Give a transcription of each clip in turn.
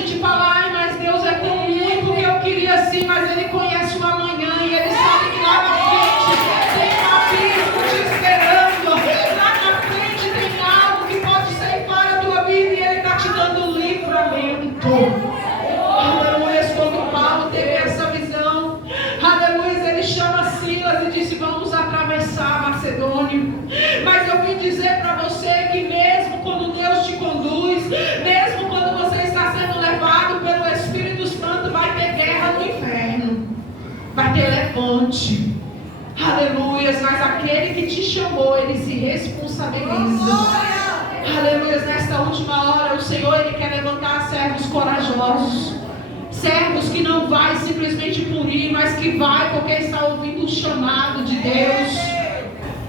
gente fala, ai, mas Deus é tão ruim porque eu queria assim, mas Ele conhece o amanhã e Ele sabe que lá na frente tem um abismo te esperando. Lá na frente tem algo que pode ceifar a tua vida e Ele está te dando livramento. Aleluia. Quando Paulo teve essa visão, aleluia, ele chama Silas e disse, vamos atravessar a Macedônia. Mas eu vim dizer para você que mesmo quando Deus te conduz, mesmo quando você está sendo levado pelo Espírito Santo, vai ter guerra no inferno, vai ter levante, aleluia, mas aquele que te chamou, ele se responsabiliza. Aleluia. Nesta última hora o Senhor, Ele quer levantar servos corajosos, servos que não vai simplesmente por ir, mas que vai porque está ouvindo o chamado de Deus.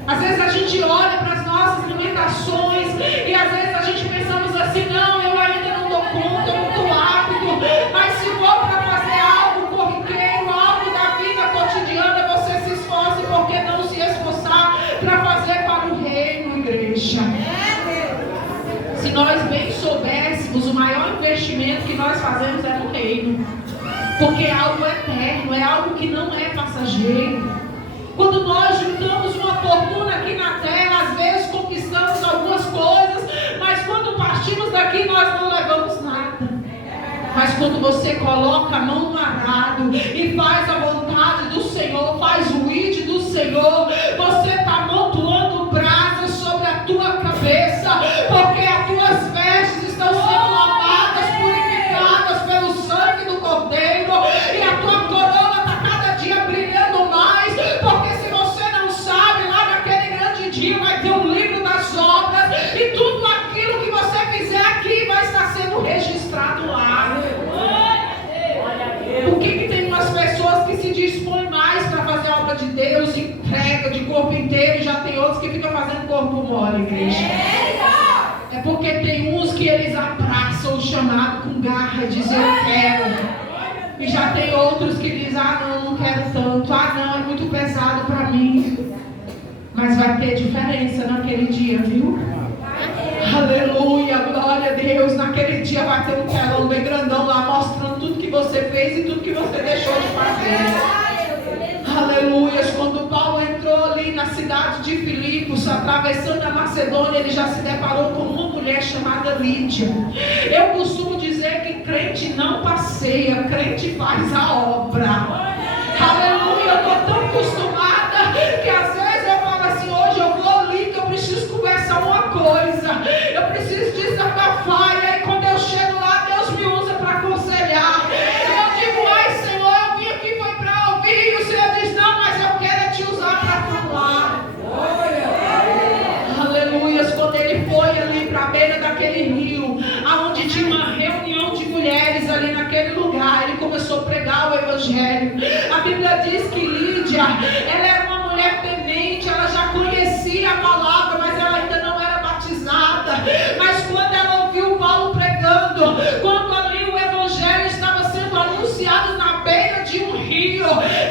Às vezes a gente olha para as nossas limitações e às vezes a gente pensamos assim, não, eu ainda não dou conta, eu não estou apto. Mas se for para fazer algo corriqueiro, algo da vida cotidiana, você se esforce, porque não se esforçar para fazer para o reino, igreja? Se nós bem soubéssemos, o maior investimento que nós fazemos é no reino, porque é algo eterno, é algo que não é passageiro. Quando nós juntamos uma fortuna aqui na terra, às vezes conquistamos algumas coisas, mas quando partimos daqui nós não levamos nada. Mas quando você coloca a mão no arado e faz a vontade do Senhor, faz o ide do Senhor, você está amontoando brasas sobre a tua cabeça, porque as tuas vestes estão sendo lavadas, purificadas pelo sangue do Cordeiro, e a tua coroa está cada dia brilhando mais, porque se você não sabe, lá naquele grande dia vai ter um livro das obras, e tudo aquilo que você fizer aqui vai estar sendo registrado lá. Por que tem umas pessoas que se dispõem mais para fazer a obra de Deus, entrega de corpo inteiro, e já tem outros que ficam fazendo corpo mole, igreja? É porque tem uns que eles abraçam o chamado com garra e dizem, eu quero. E já tem outros que dizem, ah não quero tanto, ah não, é muito pesado para mim. Mas vai ter diferença naquele dia, viu? Aleluia, glória a Deus. Naquele dia vai ter um telão bem grandão lá, mostrando tudo que você fez e tudo que você deixou de fazer. Aleluia. Quando Paulo entrou ali na cidade de Filipos, atravessando a Macedônia, ele já se deparou com uma mulher chamada Lídia. Eu costumo dizer que crente não passeia, crente faz a obra. Aleluia. Eu estou tão acostumada que às vezes eu falo assim, hoje eu vou ali que eu preciso conversar uma coisa, eu preciso desabafar, e aí quando eu chego lá, Deus me usa para aconselhar. Eu digo, ai Senhor, eu vim aqui foi para ouvir, e o Senhor diz, não, mas eu quero te usar para falar. Aleluia. Quando ele foi ali para a beira daquele rio, aonde tinha uma reunião de mulheres ali naquele lugar, ele começou a pregar o evangelho. A Bíblia diz que Lídia, ela era uma mulher temente, ela já conhecia a palavra, mas ela ainda não era batizada. Mas quando ela ouviu Paulo pregando, quando ali o evangelho estava sendo anunciado na beira de um rio,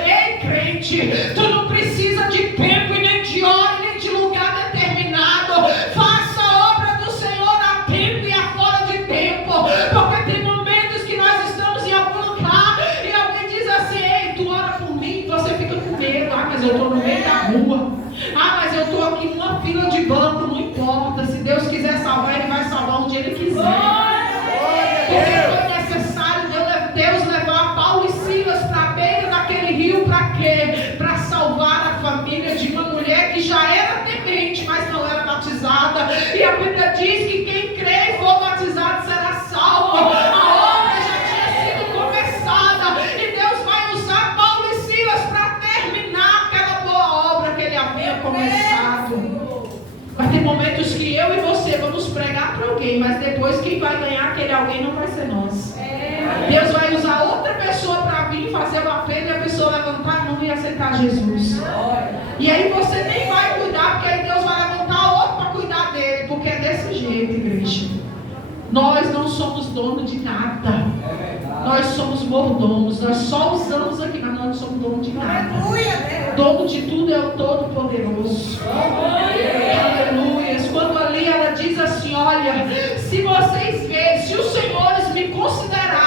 ei crente, tu não precisa de tempo e nem de hora e nem de lugar determinado. Faça a obra do Senhor a tempo e a fora de tempo, porque tem momentos que nós estamos em algum lugar e alguém diz assim, ei, tu ora por mim, você fica com medo, ah, mas eu estou no meio da rua, ah, mas eu estou aqui numa fila de banco, não importa, se Deus quiser salvar, Ele vai salvar onde Ele quiser. Porque foi necessário Deus levar Paulo e Silas para a beira daquele rio, para quê? Para salvar a família de uma mulher que já era temente, mas não era batizada. E a Bíblia diz que quem crê e for batizado será salvo. A obra já tinha sido começada e Deus vai usar Paulo e Silas para terminar aquela boa obra que Ele havia começado. Vai ter momentos que eu e você vamos pregar para alguém, mas depois quem vai ganhar aquele alguém não vai ser nós. Deus vai usar outra pessoa para vir fazer o apelo e a pessoa levantar a mão e aceitar Jesus. E aí você nem vai cuidar, porque aí Deus vai levantar outro para cuidar dele, porque é desse jeito, igreja. Nós não somos donos de nada. Nós somos mordomos. Nós só usamos aqui, mas nós não somos donos de nada. Dono de tudo é o Todo-Poderoso. Aleluia. Quando ali ela diz assim, olha, se vocês verem, se os senhores me considerarem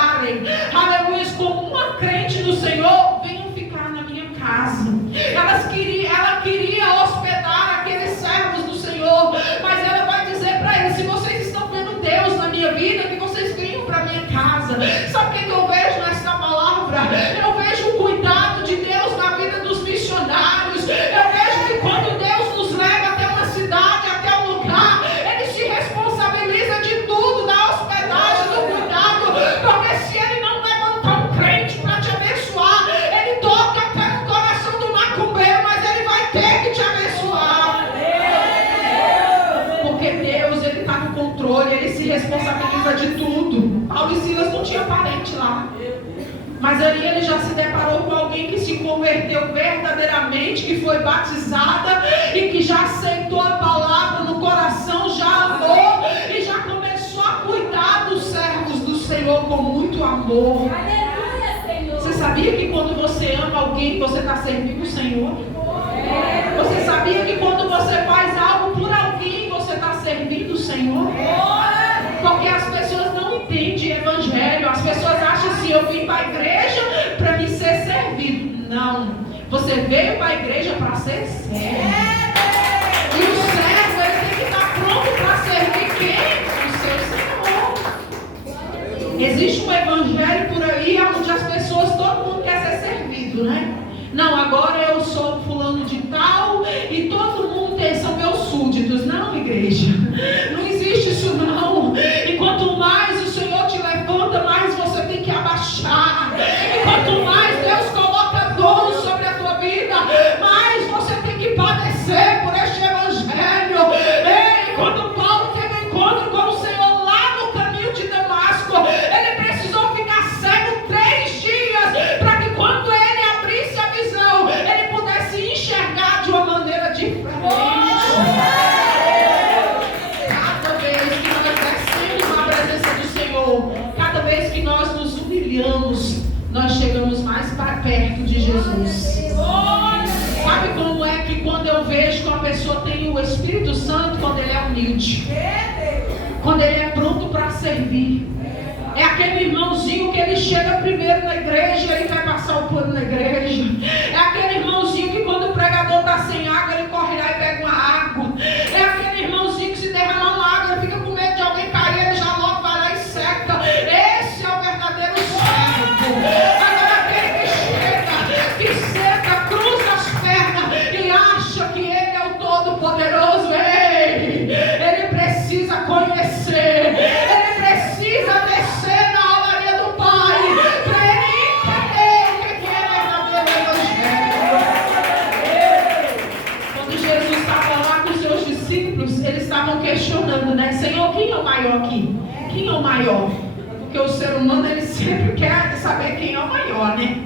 vida, que vocês venham para minha casa. Sabe o que eu vejo nessa palavra? Eu vejo o cuidado de Deus na vida dos missionários. Eu vejo que quando Deus nos leva até uma cidade, até um lugar, Ele se responsabiliza de tudo, da hospedagem, do cuidado, porque se Ele não levantar um crente para te abençoar, Ele toca até no coração do macumbeiro, mas Ele vai ter que te abençoar. Porque Deus, Ele está no controle, Ele se responsabiliza de tudo. Paulo e Silas não tinham parente lá, mas ali ele já se deparou com alguém que se converteu verdadeiramente, que foi batizada e que já aceitou a palavra no coração, já amou e já começou a cuidar dos servos do Senhor com muito amor. Você sabia que quando você ama alguém, você está servindo o Senhor? Você sabia que quando você faz algo por alguém, você está servindo o Senhor? Porque as pessoas não entendem evangelho. As pessoas acham assim: eu vim para a igreja para me ser servido. Não, você veio para a igreja para ser servo. E o servo, ele tem que estar pronto para servir quem? O seu Senhor. Existe um evangelho por aí onde as pessoas, todo mundo quer ser servido, né? Não, agora eu sou fulano de tal e todo mundo são meus súditos. Não, igreja, não existe isso não. E quanto mais o Senhor te levanta, mais você tem que abaixar. E quanto mais Deus coloca dor sobre a tua vida, mais você tem que padecer por este evangelho. E quando Paulo teve um encontro com o Senhor lá no caminho de Damasco, ele precisou ficar cego 3 dias para que quando ele abrisse a visão, ele pudesse enxergar de uma maneira diferente. Cada vez que nós descemos na presença do Senhor, cada vez que nós nos humilhamos, nós chegamos mais para perto de Jesus. Sabe como é que quando eu vejo que uma pessoa tem o Espírito Santo? Quando ele é humilde, quando ele é pronto para servir. É aquele irmãozinho que ele chega primeiro na igreja, ele vai passar o pano na igreja. É aquele irmãozinho que quando o pregador está sem água, ele corre lá e pega uma água. É aquele irmãozinho que se derramar uma água, ele fica com medo de alguém cair, ele já logo vai lá e seca. Esse é o verdadeiro servo. Agora aquele que chega, que senta, cruza as pernas e acha que ele é o Todo-Poderoso. Ele precisa conhecer, ele precisa descer na olaria do Pai, para ele entender o que é verdadeiro evangelho. Quando Jesus estava lá com os seus discípulos, eles estavam questionando, né? Senhor, quem é o maior aqui? Quem é o maior? Porque o ser humano, ele sempre quer saber quem é o maior, né?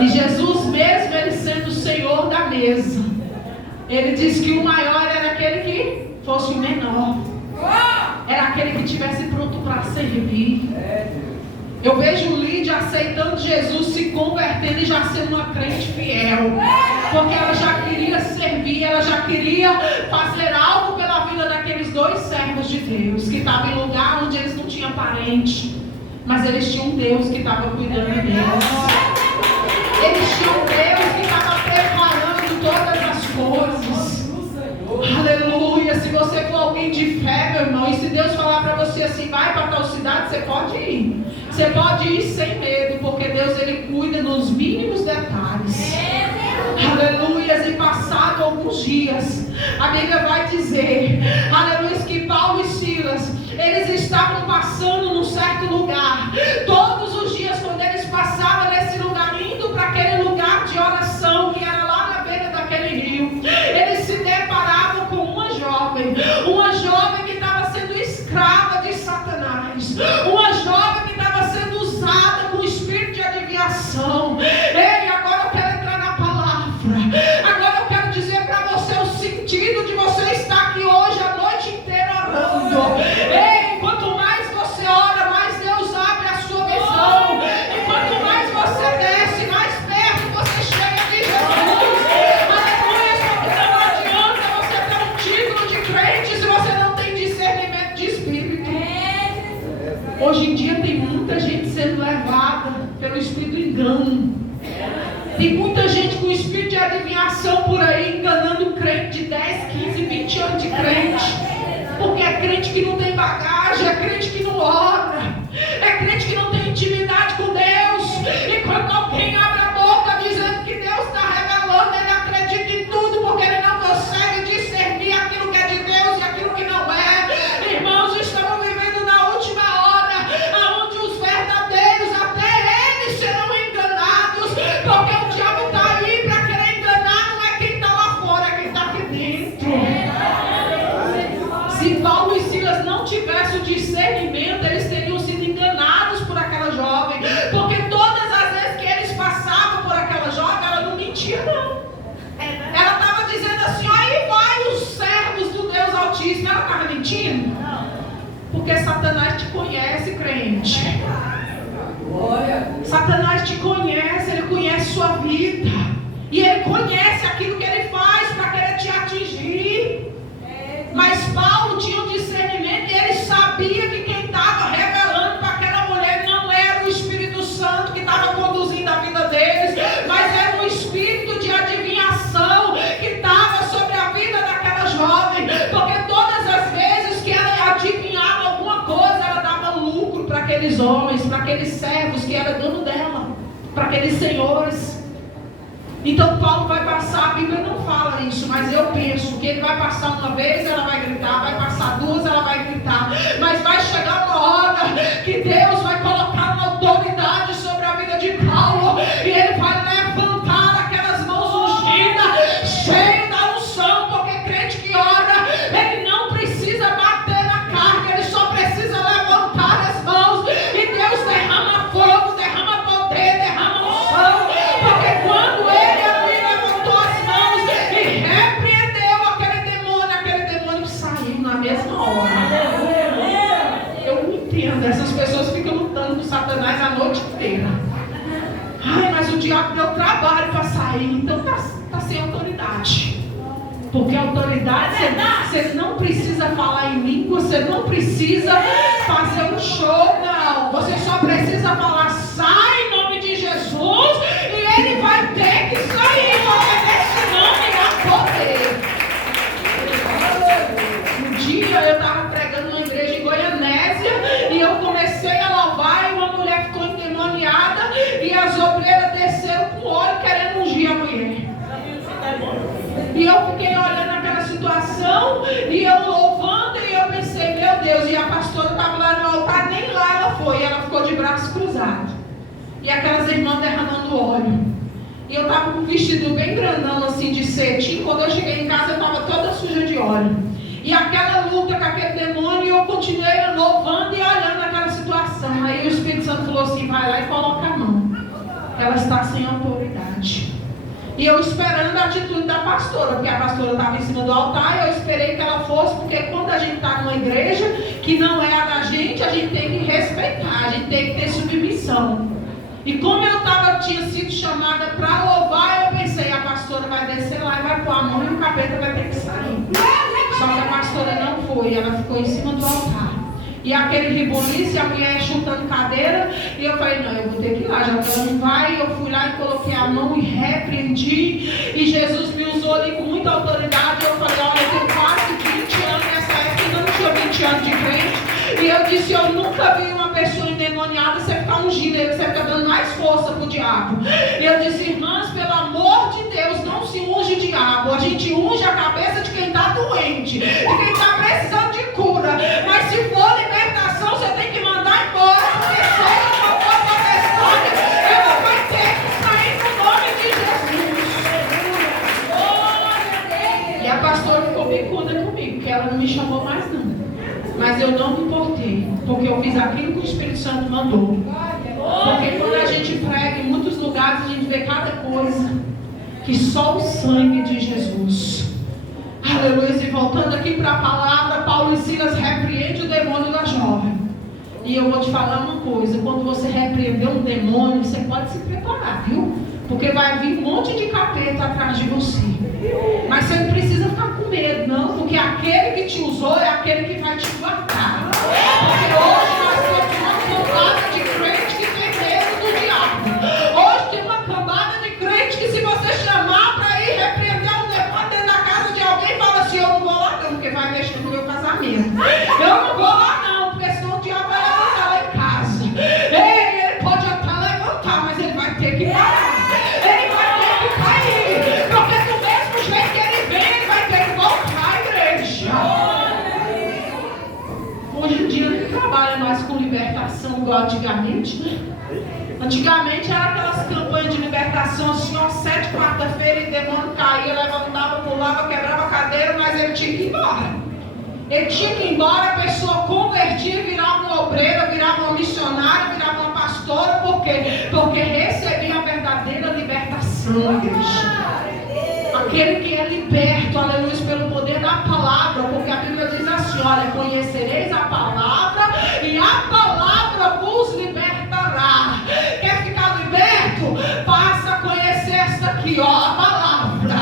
E Jesus mesmo, ele sendo o Senhor da mesa, ele disse que o maior era aquele que fosse o menor. Era aquele que estivesse pronto para servir. Eu vejo Lídia aceitando Jesus, se convertendo e já sendo uma crente fiel. Porque ela já queria servir, ela já queria fazer algo pela vida daqueles 2 servos de Deus, que estavam em lugar onde eles não tinham parente, mas eles tinham um Deus que estava cuidando deles. Eles tinham um Deus que estava preparando todas as coisas. Aleluia. Se você for alguém de fé, meu irmão, e se Deus falar para você assim, vai para tal cidade, você pode ir. Você pode ir sem medo, porque Deus, ele cuida nos mínimos detalhes. Aleluia. E passado alguns dias, a Bíblia vai dizer, aleluia, que Paulo e Silas, eles estavam passando num certo lugar. Todos os dias, quando eles passavam nesse lugar, indo para aquele lugar de oração, que era lá na beira daquele rio, eles se deparavam com uma jovem que estava sendo escrava de Satanás, uma jovem que estava sendo usada com espírito de adivinhação. Ei, agora eu quero entrar na palavra. Agora eu quero dizer para você o sentido de você estar aqui hoje a noite inteira orando. Ei, quanto mais você ora, mais Deus abre a sua visão. E quanto mais você desce, mais perto você chega de Jesus. Aleluia, porque não adianta você ter um título de crente se você não tem discernimento de espírito. Hoje em dia tem muita gente sendo levada pelo espírito do engano. Tem muita gente com espírito de adivinhação por aí, enganando crente de 10, 15, 20 anos de crente. Porque é crente que não tem bagagem. age, é crente que não ora, é crente que não tem intimidade com Deus. E quando alguém abre a boca dizendo que Deus está revelando, ele acredita em tudo, porque ele não consegue discernir aquilo que é de Deus e aquilo que não é. Irmãos, estamos vivendo na última hora, onde os verdadeiros, até eles serão enganados, porque o diabo está aí para querer enganar, não é quem está lá fora, é quem está aqui dentro. Se Paulo e Silas não tivessem o discernimento, eles teriam sido enganados por aquela jovem, porque todas as vezes que eles passavam por aquela jovem, ela não mentia não. Ela estava dizendo assim, aí vai os servos do Deus Altíssimo. Ela estava mentindo? Não. Porque Satanás te conhece, crente. Satanás te conhece, ele conhece sua vida. E ele conhece aquilo que ele faz para querer te atingir. Mas Paulo tinha um discernimento e ele sabia que quem estava revelando para aquela mulher não era o Espírito Santo que estava conduzindo a vida deles, mas era um espírito de adivinhação que estava sobre a vida daquela jovem, porque todas as vezes que ela adivinhava alguma coisa, ela dava lucro para aqueles homens, para aqueles servos que era dono dela, para aqueles senhores. Então Paulo vai passar, a Bíblia não fala isso, mas eu penso que ele vai passar uma vez, ela vai gritar, vai passar duas, ela vai gritar, mas vai chegar uma hora que Deus vai colocar uma autoridade sobre a vida de Paulo, e ele vai levantar aquelas mãos ungidas, cheio da unção, porque crente que ora, ele não precisa bater na carga, ele só precisa levantar as mãos, e Deus derrama fogo, derrama poder, derrama unção, porque quando ele levantou as mãos e repreendeu aquele demônio saiu na mesma hora. Eu não entendo, essas pessoas ficam lutando com Satanás a noite inteira. Ai, mas o diabo deu trabalho para sair, então tá sem autoridade. Porque autoridade, você não precisa falar em língua, você não precisa fazer um show, não. Você só precisa falar, sai em nome de Jesus, e ele vai ter que sair, porque desse nome há poder. Um dia eu estava pregando numa igreja em Goianésia, e eu comecei a louvar, e uma mulher ficou endemoniada, e as obreiras desceram com óleo querendo ungir a mulher. E eu fiquei olhando aquela situação, e eu louvando, e eu pensei, meu Deus, e a pastora estava lá no altar, nem lá ela foi, ela ficou de braços cruzados. E aquelas irmãs derramando óleo. E eu estava com um vestido bem grandão, assim, de cetim. Quando eu cheguei em casa, eu estava toda suja de óleo. E aquela luta com aquele demônio, eu continuei louvando e olhando aquela situação. Aí o Espírito Santo falou assim, vai lá e coloca a mão. Ela está sem autoridade. E eu esperando a atitude da pastora, porque a pastora estava em cima do altar, e eu esperei que ela fosse, porque quando a gente está numa igreja que não é a da gente, a gente tem que respeitar, a gente tem que ter submissão. E como eu tinha sido chamada para louvar, eu pensei, a pastora vai descer lá e vai pôr a mão e o capeta vai ter que sair. Só que a pastora não foi, ela ficou em cima do altar. E aquele ribuliço, a mulher chutando cadeira, e eu falei, não, eu vou ter que ir lá, já que ela não vai. Eu fui lá e coloquei a mão e repreendi, e Jesus me usou ali com muita autoridade. Eu falei, olha, eu tenho quase 20 anos, nessa época eu não tinha 20 anos de crente, e eu disse, eu nunca vi uma pessoa endemoniada, você ficar ungindo ele, você fica dando mais força pro diabo. E eu disse, irmãs, pelo amor de Deus, não se unge o diabo, a gente unge a cabeça de quem está doente, de quem está precisando de cura, mas se for libertação, você tem que mandar embora, porque seja qual for a questão, ela vai ter que sair no nome de Jesus. E a pastora ficou bicuda comigo, porque ela não me chamou mais não. Mas eu não me importei, porque eu fiz aquilo que o Espírito Santo mandou. Porque quando a gente prega em muitos lugares, a gente vê cada coisa que só o sangue de Jesus. Aleluia. E voltando aqui para a palavra, Paulo e Silas repreendem o demônio da jovem. E eu vou te falar uma coisa, quando você repreender um demônio, você pode se preparar, viu? Porque vai vir um monte de capeta atrás de você. Mas você não precisa ficar com medo, não, porque aquele que te usou é aquele que vai te guardar. Porque hoje nós temos uma cambada de crente que tem medo do diabo. Hoje tem uma cambada de crente que, se você chamar para ir repreender um demônio dentro da casa de alguém, fala assim, eu não vou lá não, porque vai mexer com o meu casamento. Eu não vou lá não, porque trabalha mais com libertação igual antigamente, né? Antigamente era aquelas campanhas de libertação assim, ó, 7 quarta-feira e demônio caía, levantava, pulava, quebrava a cadeira, mas ele tinha que ir embora. Ele tinha que ir embora, a pessoa convertia, virava uma obreira, virava uma missionária, virava uma pastora, por quê? Porque recebia a verdadeira libertação, igreja. Aquele que é liberto, aleluia, pelo poder da palavra, porque a Bíblia diz assim, olha, conhecereis a palavra e a palavra vos libertará. Quer ficar liberto? Passa a conhecer essa aqui, ó, a palavra.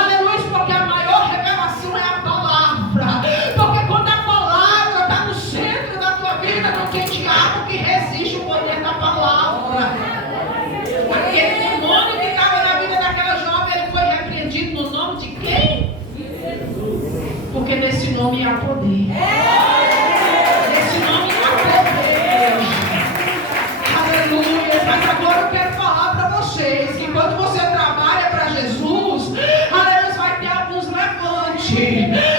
Aleluia, porque a maior revelação é a palavra. Porque quando a palavra está no centro da tua vida, não tem diabo que resiste o poder da palavra. Aquele demônio que estava na vida daquela jovem, ele foi repreendido no nome de quem? Porque nesse nome há poder. Nesse nome há poder. Aleluia. Mas agora eu quero falar para vocês que quando você trabalha para Jesus, aleluia, vai ter alguns levantes.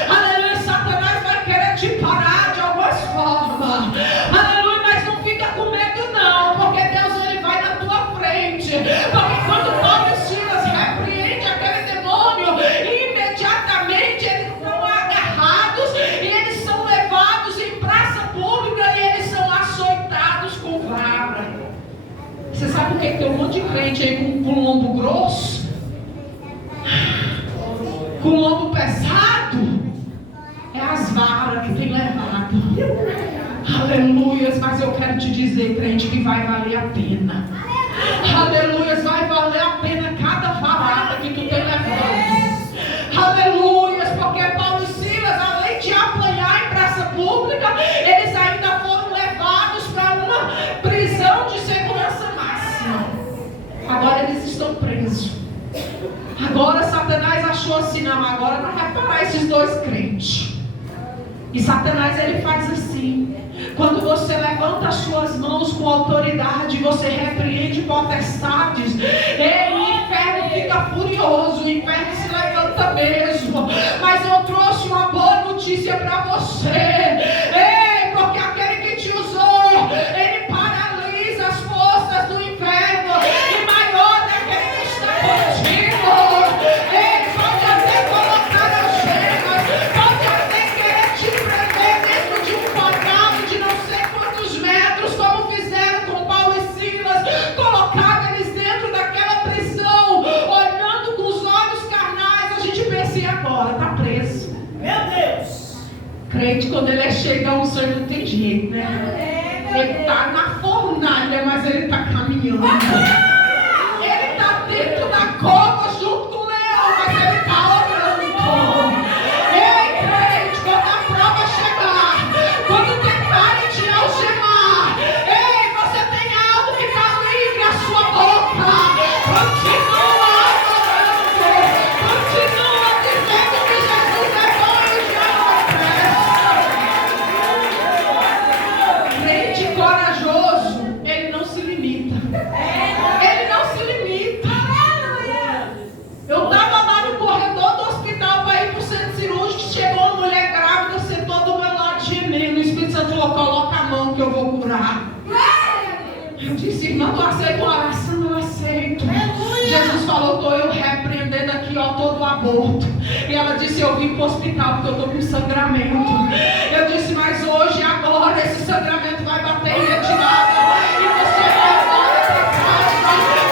Aleluia, Satanás vai querer te parar de algumas formas. Aleluia, mas não fica com medo não, porque Deus ele vai na tua frente. Porque quando Paulo e Silas repreendem aquele demônio, imediatamente eles são agarrados e eles são levados em praça pública e eles são açoitados com vara. Você sabe por que tem um monte de crente aí com lombo grosso? Com lombo pesado? É as varas que tem levado. Aleluias, mas eu quero te dizer, crente, que vai valer a pena. Aleluias, vai valer a pena cada varada que tu tem levado. Aleluias, porque Paulo e Silas, além de apanhar em praça pública, eles ainda foram levados para uma prisão de segurança máxima. Agora eles estão presos. Agora Satanás achou assim, não, agora não vai parar esses dois crentes. E Satanás ele faz assim. Quando você levanta as suas mãos com autoridade, você repreende potestades, o inferno fica furioso, o inferno se levanta mesmo. Mas eu trouxe uma boa notícia para você. Ei, porque aquele que te usou, ele paralisa as forças do inferno, e maior é aquele que está contigo. Ele pode até colocar algemas, pode até querer te prender dentro de um quadrado de não sei quantos metros, como fizeram com Paulo e Silas, colocaram eles dentro daquela prisão, olhando com os olhos carnais. A gente pensa, e agora? Está preso. Meu Deus! Crente, quando ele é cheio da unção, não tem jeito, né? Ele está na fornalha, mas ele está caminhando. Ele está dentro da cova junto com o leão, mas ele está orando. Ei, crente, quando a prova chegar, quando tentarem te algemar, ei, você tem algo que está livre a sua boca. Continua adorando. Continua dizendo que Jesus é bom e já não presta. Crente corajoso, ele não se limita. Ele não se limita. Eu estava lá no corredor do hospital para ir para o centro cirúrgico. Chegou uma mulher grávida, sentou do meu lado gemendo. O Espírito Santo falou, coloca a mão que eu vou curar. Eu disse, irmã, tu aceita uma oração? Eu aceito. Jesus falou, estou eu repreendendo aqui, ó, todo o aborto. E ela disse, eu vim para o hospital porque eu estou com sangramento. Eu disse, mas hoje, agora, esse sangramento vai bater em retirada. E você vai embora para casa,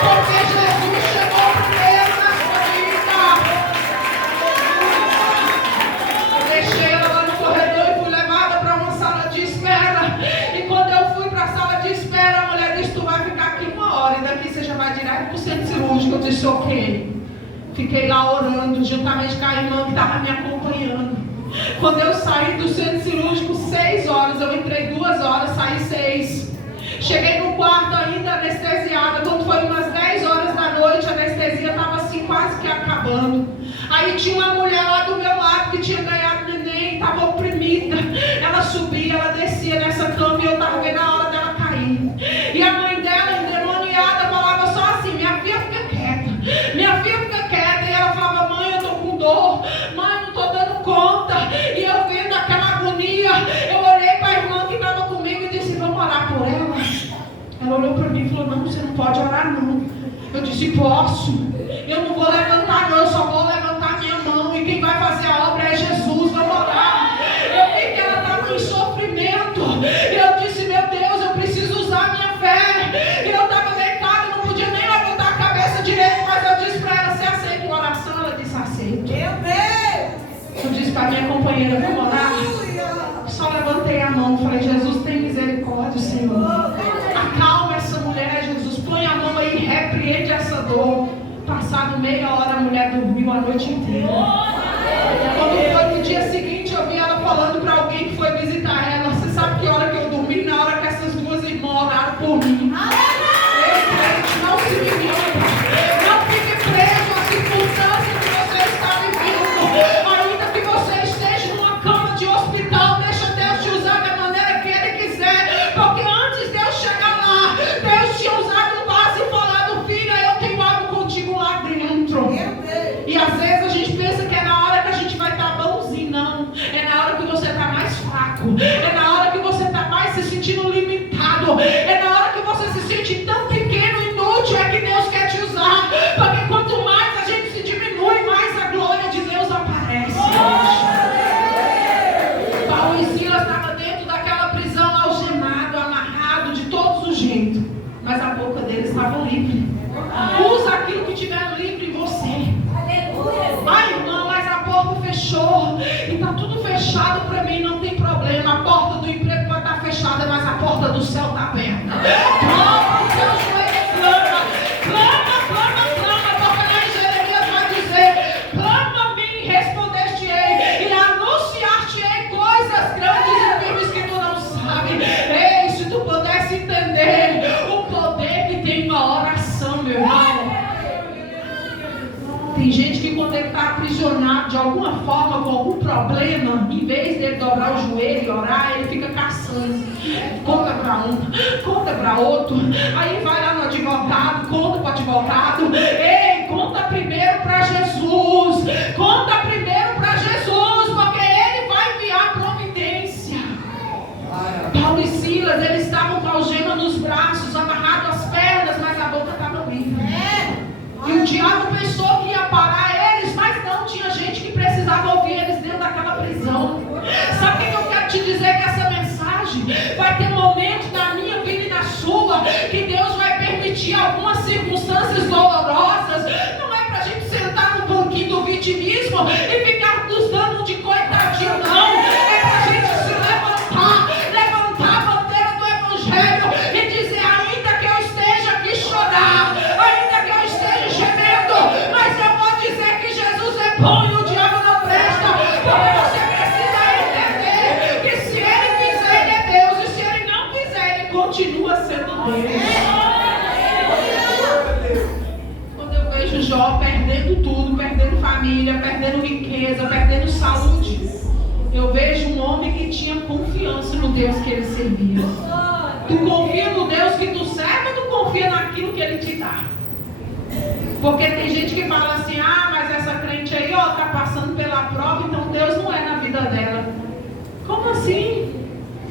porque Jesus chegou primeiro na sua vida. Eu deixei ela lá no corredor e fui levada para uma sala de espera. E quando eu fui para a sala de espera, a mulher disse, tu vai ficar aqui 1 hora e daqui você já vai direto para o centro cirúrgico. Eu disse, ok. Fiquei lá orando, juntamente com a irmã que estava me acompanhando. Quando eu saí do centro cirúrgico, 6 horas, eu entrei 2 horas, saí 6. Cheguei no quarto ainda anestesiada. Quando foi umas 10 horas da noite, a anestesia estava assim quase que acabando. Aí tinha uma mulher lá do meu lado que tinha ganhado neném, estava oprimida. Ela subia, ela descia nessa cama e eu estava vendo a hora dela cair. E a mãe dela, endemoniada, falava só assim, minha filha fica quieta, minha filha fica quieta. E ela falava, mãe, eu estou com dor, mãe, não estou dando conta. E eu vendo aquela agonia, eu olhei para a irmã que estava comigo. olhou para mim e falou: não, você não pode orar não. Eu disse: posso. Eu não vou levantar não, eu só vou levantar minha mão. E quem vai fazer a obra é Jesus. Vamos orar. Eu vi que ela estava em sofrimento. E eu disse: meu Deus, eu preciso usar a minha fé. E eu estava deitada, não podia nem levantar a cabeça direito. Mas eu disse para ela: você aceita uma oração? Ela disse: aceito. Meu Deus! Eu disse para minha companheira: vamos orar. Só levantei a mão, falei: Jesus, tem misericórdia, Senhor. Acalma essa mulher, Jesus. Põe a mão aí e repreende essa dor. Passado meia hora, a mulher dormiu a noite inteira. Quando foi no dia seguinte, eu vi ela falando para alguém que foi visitar ela: você sabe que hora que eu dormi? Na hora que essas duas irmãs oraram por mim. Ei, gente, não se limita. Não fique preso à circunstância que você está vivendo. Ainda que você esteja numa cama de hospital, deixa Deus te usar da maneira que Ele quiser. Porque antes de Deus chegar lá, Deus tinha usado um vaso e falado: filha, eu tenho algo contigo lá dentro. E às vezes a gente pensa que é na hora que a gente vai estar bonzinho. Não, é na hora que você está mais fraco. É na hora que você está mais se sentindo limitado. É na hora que você se sente tão pequeno e inútil, é que Deus quer te usar. Porque quanto mais a gente se diminui, mais a glória de Deus aparece. Paulo e Silas estavam dentro daquela prisão, algemado, amarrado de todos os jeitos. Mas a boca deles estava livre. Usa aquilo que tiver livre em você. Ai, irmão, mas a porta fechou. E está tudo fechado para mim, não tem problema. A porta do emprego pode estar fechada, mas a porta do céu está aberta. Clama, o teu joelho clama. Clama, clama, clama. Porque lá em Jeremias vai dizer: clama a mim, respondeste-ei, e anunciar-te-ei coisas grandes e firmes que tu não sabes. Ei, se tu pudesse entender o poder que tem uma oração, meu irmão. Tem gente que quando ele está aprisionado de alguma forma com algum problema, em vez de ele dobrar o joelho e orar, ele fica caçando. Conta para um, conta para outro. Aí vai lá no advogado, conta para o advogado. Ei, conta primeiro para Jesus. Conta primeiro para Jesus, porque Ele vai enviar providência. Paulo e Silas, eles estavam com a algema nos braços, amarrado às pernas, mas a boca estava livre. E o diabo pensou que ia parar eles, mas não, tinha gente que precisava ouvir eles dentro daquela prisão. Sabe o que eu quero te dizer com essa mensagem? Vai ter momentos na minha vida e na sua que Deus vai permitir algumas circunstâncias dolorosas. Não é pra gente sentar no banquinho do vitimismo e ficar nos dando de coitadinho, não. É pra gente se levantar a bandeira do Evangelho e dizer: ainda que eu esteja aqui chorar, ainda que eu esteja gemendo, mas eu vou dizer que Jesus é bom e o diabo não presta. Porque você precisa entender que se Ele quiser, Ele é Deus, e se Ele não quiser, Ele continua sendo Deus. Quando eu vejo Jó perdendo tudo, perdendo família, perdendo riqueza, perdendo saúde, eu vejo um homem que tinha confiança no Deus que ele servia. Tu confia no Deus que tu serve ou tu confia naquilo que Ele te dá? Porque tem gente que fala assim: ah, mas essa crente aí, ó, tá passando pela prova, então Deus não é na vida dela. Como assim?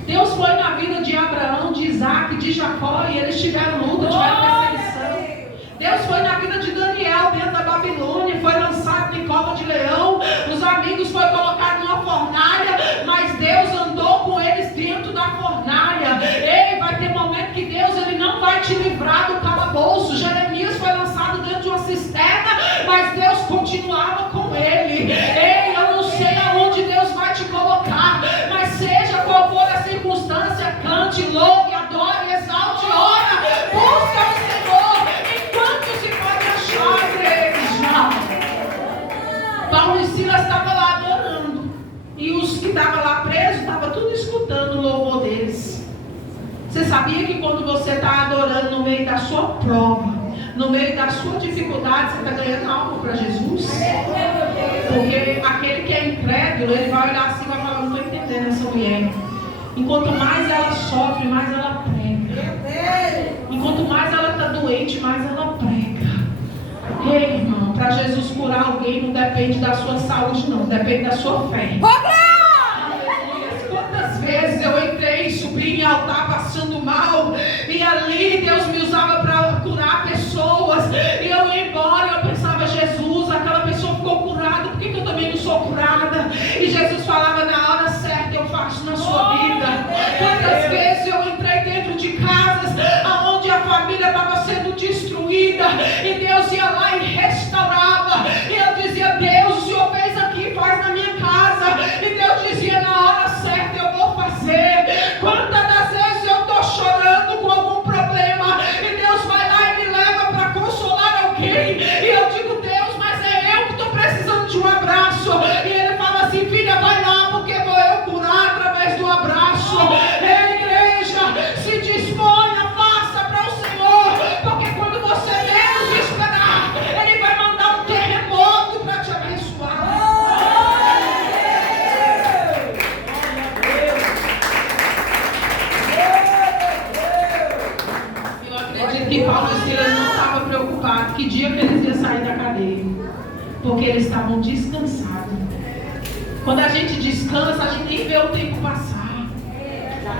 Deus foi na vida de Abraão, de Isaac, de Jacó, e eles tiveram luta, tiveram perseguição. Deus foi na vida de Daniel dentro da Babilônia, foi lançado em cova de leão, os amigos foram colocados numa fornalha, mas Deus andou com eles dentro da fornalha. Ei, vai ter momento que Deus ele não vai te livrar do calabouço. Jeremias foi lançado dentro de uma cisterna, mas Deus continuava com ele. Ei, eu não sei aonde Deus vai te colocar, mas seja qual for a circunstância, cante, louve, adore, exalte, ora, busca o Senhor enquanto se pode achar, igreja. Paulo e Silas estavam lá adorando, e os que estavam lá presos estavam tudo escutando o louvor deles. Você sabia que quando você está adorando no meio da sua prova, no meio da sua dificuldade, você está ganhando algo para Jesus? Porque aquele que é incrédulo, ele vai olhar assim e vai falar: não estou entendendo essa mulher. Enquanto mais ela sofre, mais ela prega. Enquanto mais ela está doente, mais ela prega. Ei, irmão, para Jesus curar alguém não depende da sua saúde, não, depende da sua fé. Quantas vezes eu entrei, subi em altar passando mal, e ali Deus me e Deus ia lá e restaurava. E eu dizia: Deus, o Senhor fez aqui, faz na minha casa. E Deus dizia: na hora certa eu vou fazer. Quantas das vezes eu estou chorando com algum problema e Deus vai lá e me leva para consolar alguém, e eu digo: Deus, mas é eu que estou precisando de um abraço. E Ele fala assim: filha, vai lá, porque vou eu curar através do abraço. Ei, igreja, se disponha, faça para o Senhor, porque quando você menos esperar, Ele vai mandar um terremoto para te abençoar. Eu acredito que Paulo e Silas não estavam preocupados que dia que eles iam sair da cadeia, porque eles estavam descansados. Quando a gente descansa, a gente nem vê o tempo passar.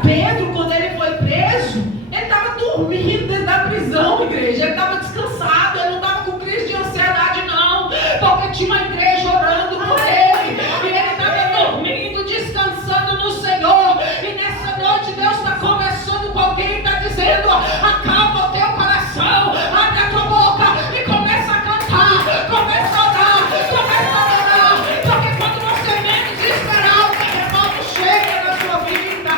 Pedro, quando ele foi preso, ele estava dormindo dentro da prisão, igreja. Ele estava descansado, ele não estava com crise de ansiedade, não, porque tinha uma igreja orando por ele. E ele estava dormindo, descansando no Senhor. E nessa noite Deus está conversando com alguém e está dizendo: acalma o teu coração, abre a tua boca e começa a cantar, começa a orar, começa a orar, porque quando você menos esperar, o terremoto chega na sua vida.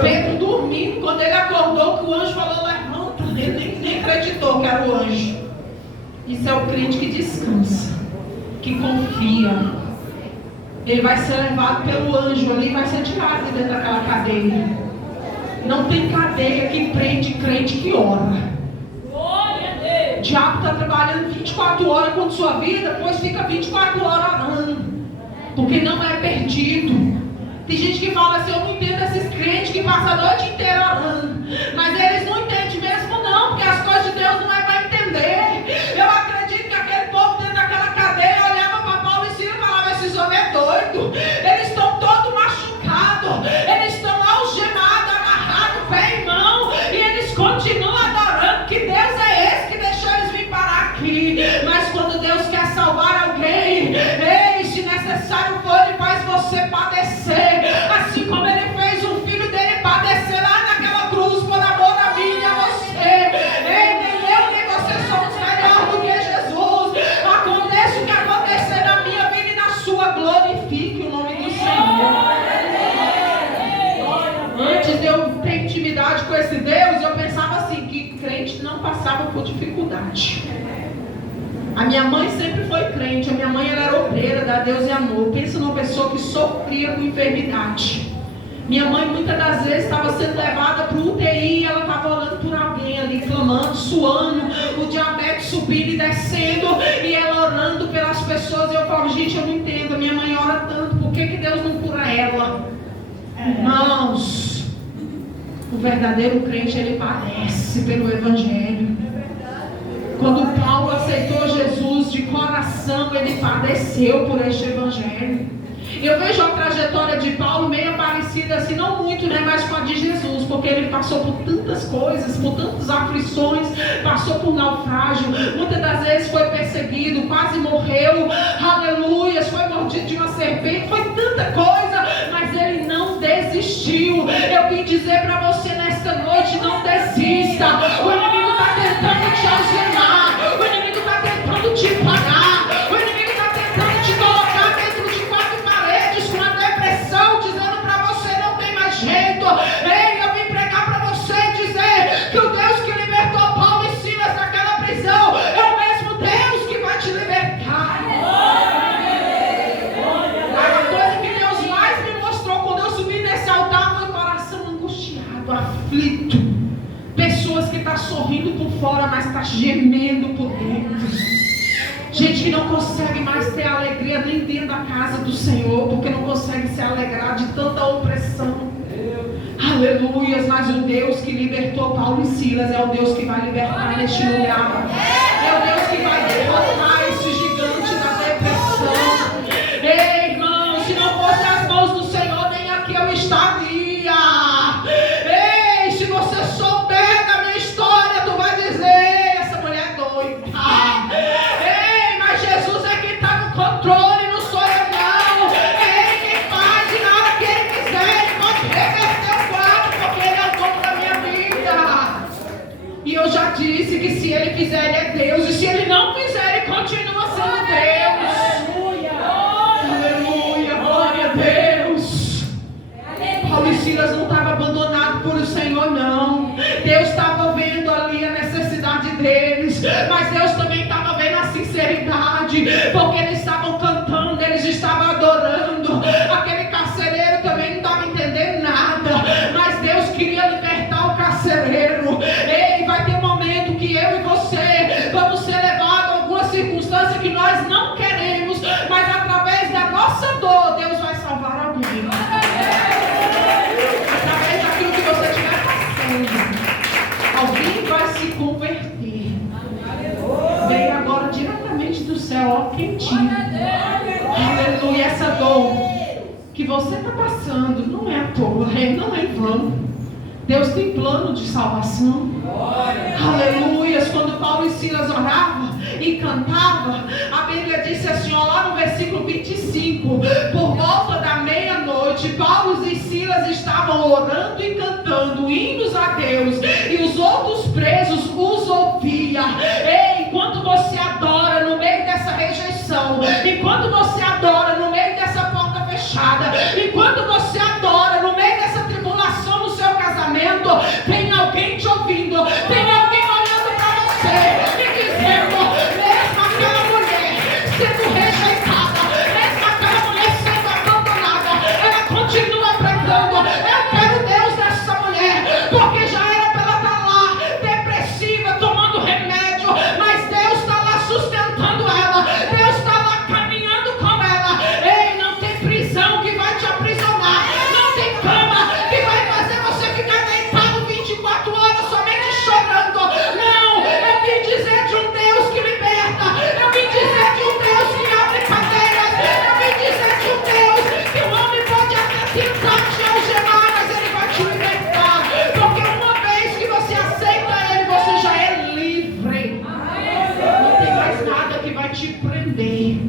Pedro dormindo, quando ele acordou, que o anjo falou: levanta, ele nem acreditou que era o anjo. Isso é o crente que descansa, que confia. Ele vai ser levado pelo anjo ali, vai ser tirado de dentro daquela cadeia. Não tem cadeia que prende crente que ora. O diabo está trabalhando 24 horas com sua vida, depois fica 24 horas orando, porque não é perdido. Tem gente que fala assim: eu não entendo esses crentes que passam a noite inteira orando. Mas eles não entendem mesmo não, porque as coisas de Deus não é para entender. Eu acredito que aquele povo dentro daquela cadeia olhava para Paulo e Silas e falava: esses homens é doido. Eles estão todos machucados, eles estão algemados, amarrados, pé e mão, e eles continuam adorando. Que Deus é esse que deixou eles vir parar aqui? Mas quando Deus quer salvar alguém, ei, se necessário for, Ele faz você padecer. Assim como Ele fez o filho dele padecer lá naquela cruz por amor a mim e a você. Ei, nem eu nem você somos melhor do que Jesus. Aconteça o que acontecer na minha vida e na sua, glorifique o nome do Senhor. Antes de eu ter intimidade com esse Deus, eu pensava assim, que crente não passava por dificuldade. A minha mãe sempre foi crente. A minha mãe era obreira da Deus e Amor. Pensa numa pessoa que sofria com enfermidade. Minha mãe muitas das vezes estava sendo levada para o UTI e ela estava orando por alguém ali, clamando, suando, o diabetes subindo e descendo, e ela orando pelas pessoas. E eu falo: gente, eu não entendo, a minha mãe ora tanto, por que Deus não cura ela? Irmãos, o verdadeiro crente, ele padece pelo Evangelho. Quando Paulo aceitou Jesus de coração, ele padeceu por este Evangelho. Eu vejo a trajetória de Paulo meio parecida assim, não muito, né, mas com a de Jesus, porque ele passou por tantas coisas, por tantas aflições, passou por naufrágio, muitas das vezes foi perseguido, quase morreu, aleluia, foi mordido de uma serpente, foi tanta coisa, mas ele não desistiu. Eu vim dizer para você nesta noite: não desista. O inimigo está tentando te algemar, o inimigo está tentando te parar, o inimigo está tentando te colocar dentro de quatro paredes com a depressão, dizendo para você: não tem mais jeito. Ei, eu vim pregar para você e dizer que o Deus que libertou Paulo e Silas daquela prisão é o mesmo Deus que vai te libertar. A coisa que Deus mais me mostrou quando eu subi nesse altar foi o coração angustiado, aflito. Pessoas que estão sorrindo por fora, mas estão gemendo por dentro. Gente que não consegue mais ter alegria nem dentro da casa do Senhor, porque não consegue se alegrar de tanta opressão. Aleluias, mas o Deus que libertou Paulo e Silas é o Deus que vai libertar neste lugar. É o Deus que vai derrotar esse gigante da depressão. Ei, irmão, se não fosse as mãos do Senhor, nem aqui eu estaria. Ei, se você souber da minha história, tu vai dizer: essa mulher é doida. Ei, mas Jesus é quem está no controle, não sou eu não. É Ele quem faz, e na hora que Ele quiser, Ele pode reverter o quadro, porque Ele é o dono da minha vida. E eu já disse ele fizer, ele é Deus. E se ele não fizer, ele continua sendo Deus. Aleluia, glória a Deus. Paulo e Silas não estavam abandonados por o Senhor, não. Deus estava vendo ali a necessidade deles, mas Deus também estava vendo a sinceridade, porque eles estavam cantando, eles estavam adorando. Aquele carcereiro também não estava entendendo nada, mas Deus queria libertar o carcereiro. Ei, vai ter um momento que eu e você vamos ser levados a alguma circunstância que nós não queremos, mas através da nossa dor, Deus vai salvar alguém. Através daquilo que você estiver passando, alguém vai se converter. Veio agora diretamente do céu, ó, quentinho. Aleluia, essa dor que você está passando não é à toa, não é em vão. Deus tem plano de salvação. Aleluia. Quando Paulo e Silas oravam e cantavam, a Bíblia disse assim, ó, lá no versículo 25, por volta da meia-noite, Paulo e Silas estavam orando e cantando hinos a Deus, e os outros presos os ouviam. Ei, enquanto você adora no meio dessa rejeição, enquanto você adora no meio dessa porta fechada, enquanto você adora no meio dessa tribulação no seu casamento, tem alguém te ouvindo, tem alguém olhando para você e dizendo, mesmo aquela mulher sendo rejeitada, mesmo aquela mulher sendo abandonada, ela continua pregando. Eu quero Deus dessa mulher, porque já era para ela estar lá depressiva, tomando remédio, mas Deus está lá sustentando ela, Deus está lá caminhando com ela. Ei, não tem prisão que vai te aprisionar, não tem cama que vai fazer você ficar deitado 24 horas somente chorando. Não, eu vim dizer de um Deus que liberta, eu vim dizer de um Deus que abre cadeias, eu vim dizer de um Deus que o homem pode até tentar te algemar, mas ele vai te libertar, porque uma vez que você aceita ele, você já é livre. Não tem mais nada que vai te prender.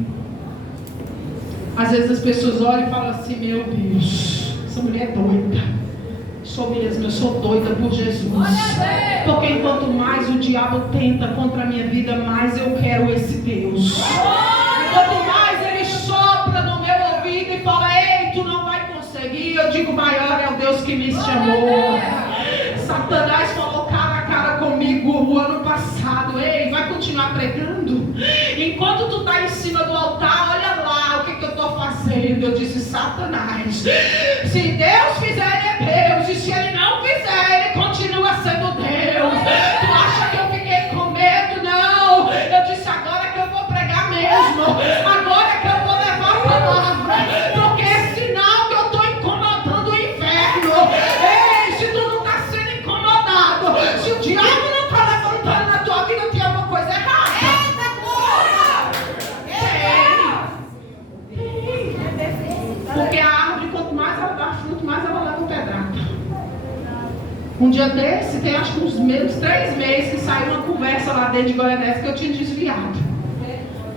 Às vezes as pessoas olham e falam assim, meu Deus, essa mulher é doida. Sou mesmo, eu sou doida por Jesus. Porque enquanto mais o diabo tenta contra a minha vida, mais eu quero esse Deus. Quanto mais ele sopra no meu ouvido e fala, ei, tu não vai conseguir, eu digo, maior é o Deus que me chamou. Satanás falou cara a cara comigo o ano passado, ei, vai continuar pregando? Enquanto tu está em cima do altar, olha lá o que eu estou fazendo. Eu disse, Satanás, se Deus fizer, ele é Deus, e se ele não fizer, ele continua sendo Deus. Tu acha que eu fiquei com medo? Não, eu disse, agora que eu vou pregar mesmo, agora que eu vou levar a palavra, porque é sinal que eu estou incomodando o inferno. Ei, se tu não está sendo incomodado, se o diabo não está levantando na tua vida, tem alguma coisa errada. Porque a árvore, quanto mais ela dá fruto, mais ela leva um pedrado. Um dia desse, tem acho que uns 3 meses que saiu uma conversa lá dentro de Goiânia que eu tinha desviado.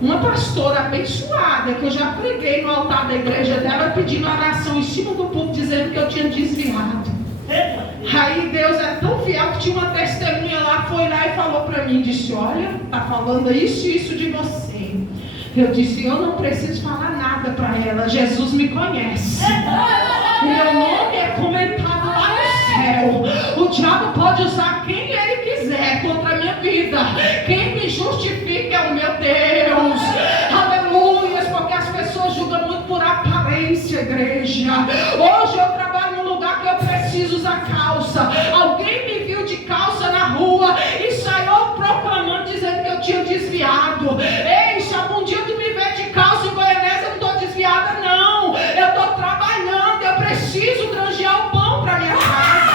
Uma pastora abençoada, que eu já preguei no altar da igreja dela, pedindo oração em cima do púlpito, dizendo que eu tinha desviado. Aí Deus é tão fiel que tinha uma testemunha lá, foi lá e falou para mim, disse, olha, tá falando isso e isso de você. Eu disse, eu não preciso falar nada para ela, Jesus me conhece. Meu nome é comentado lá no céu. O diabo pode usar quem ele quiser contra a minha vida. Quem me justifica é o meu Deus. Aleluia, porque as pessoas julgam muito por aparência, igreja. Hoje eu trabalho num lugar que eu preciso usar calça. Alguém me viu de calça na rua e saiu proclamando, dizendo que eu tinha desviado. Ei, se algum dia tu me vê de calça em Goiânia, eu não estou desviada, não. Eu estou trabalhando, eu preciso granjear o pão para minha casa.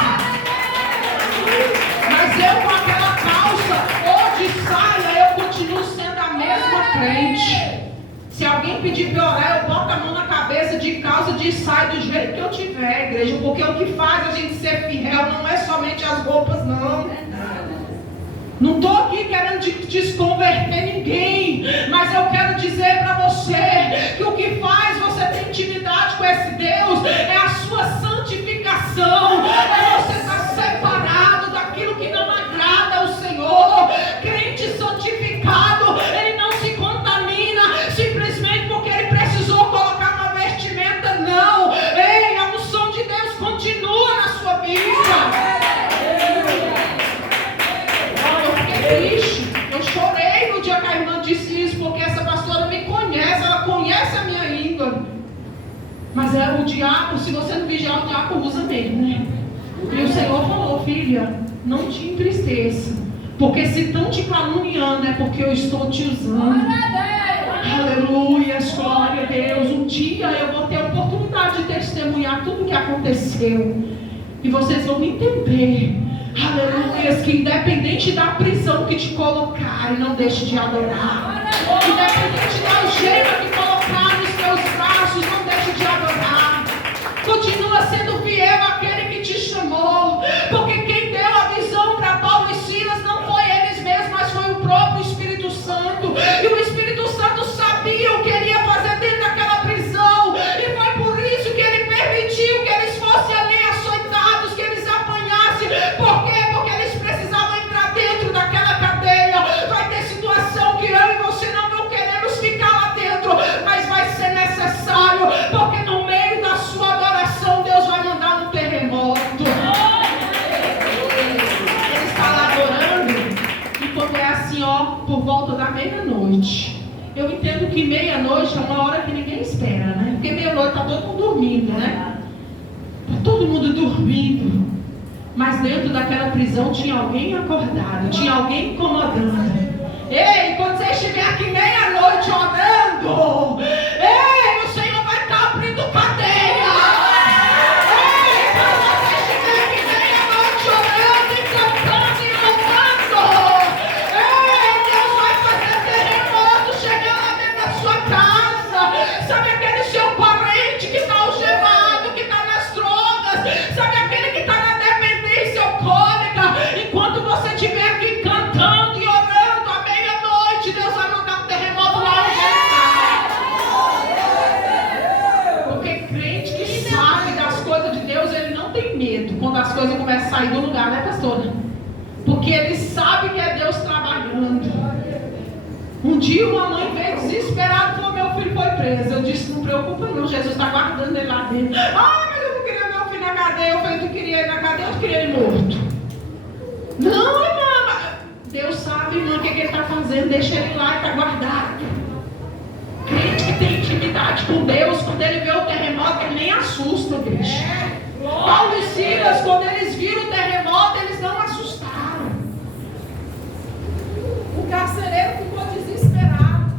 Mas eu com aquela calça, ou de saia, eu continuo sendo a mesma crente. Se alguém pedir para orar, eu boto a mão na cabeça de calça, de saia, do jeito que eu tiver, igreja. Porque o que faz a gente ser fiel não é somente as roupas, não. Não estou aqui querendo desconverter ninguém, mas eu quero dizer para você que o que faz você ter intimidade com esse Deus é a sua santificação, é você estar separado daquilo que não agrada ao Senhor. Crentes diabo, se você não vigiar, o diabo usa mesmo, né? E o Senhor falou: filha, não te entristeça, porque se estão te caluniando é porque eu estou te usando. Aleluia, glória a Deus. Um dia eu vou ter a oportunidade de testemunhar tudo o que aconteceu, e vocês vão entender, aleluia, que independente da prisão que te colocarem, não deixe de adorar. Independente da algema que colocar nos teus braços, não deixe de adorar. Continua sendo fiel àquele que te chamou, porque quem deu a visão para Paulo e Silas não foi eles mesmos, mas foi o próprio Espírito Santo. E o Espírito Santo sabia o que ele ia fazer dentro daquela prisão, e foi por isso que ele permitiu que eles fossem ali açoitados, que eles apanhassem. Por quê? Porque eles precisavam entrar dentro daquela cadeia. Vai ter situação que eu e você não queremos ficar lá dentro, mas vai ser necessário, porque no meio da sua adoração Deus vai mandar um terremoto. Ele está lá adorando, e quando é assim, ó, por volta da meia-noite, eu entendo que meia-noite é uma hora que ninguém espera, né? Porque meia-noite está todo mundo dormindo, né? Está todo mundo dormindo, mas dentro daquela prisão tinha alguém acordado, tinha alguém incomodando. Ei, quando você estiver aqui meia-noite orando, ei, o Senhor vai estar abrindo cadeia. Ei, quando você estiver aqui meia-noite orando e cantando e louvando, ei, Deus vai fazer terremoto chegar lá dentro da sua casa. Sabe aquele seu parente que está algemado, que está nas drogas, sabe aquele que está na dependência alcoólica? Enquanto você estiver aqui cantando e orando, Deus vai mandar um terremoto lá onde está. Porque crente que sabe das coisas de Deus, ele não tem medo quando as coisas começam a sair do lugar, né, pastora? Porque ele sabe que é Deus trabalhando. Um dia uma mãe veio desesperada e falou: meu filho foi preso. Eu disse: não preocupa não, Jesus está guardando ele lá dentro. Ah, mas eu não queria meu filho na cadeia. Eu falei: tu queria ele na cadeia ou tu queria ele morto? Não, irmã. Deus sabe, irmã, o que ele está fazendo. Deixa ele lá e está guardado. Crente que tem intimidade com Deus, quando ele vê o terremoto, ele nem assusta, igreja. Paulo e Silas, quando eles viram o terremoto, eles não assustaram. O carcereiro ficou desesperado.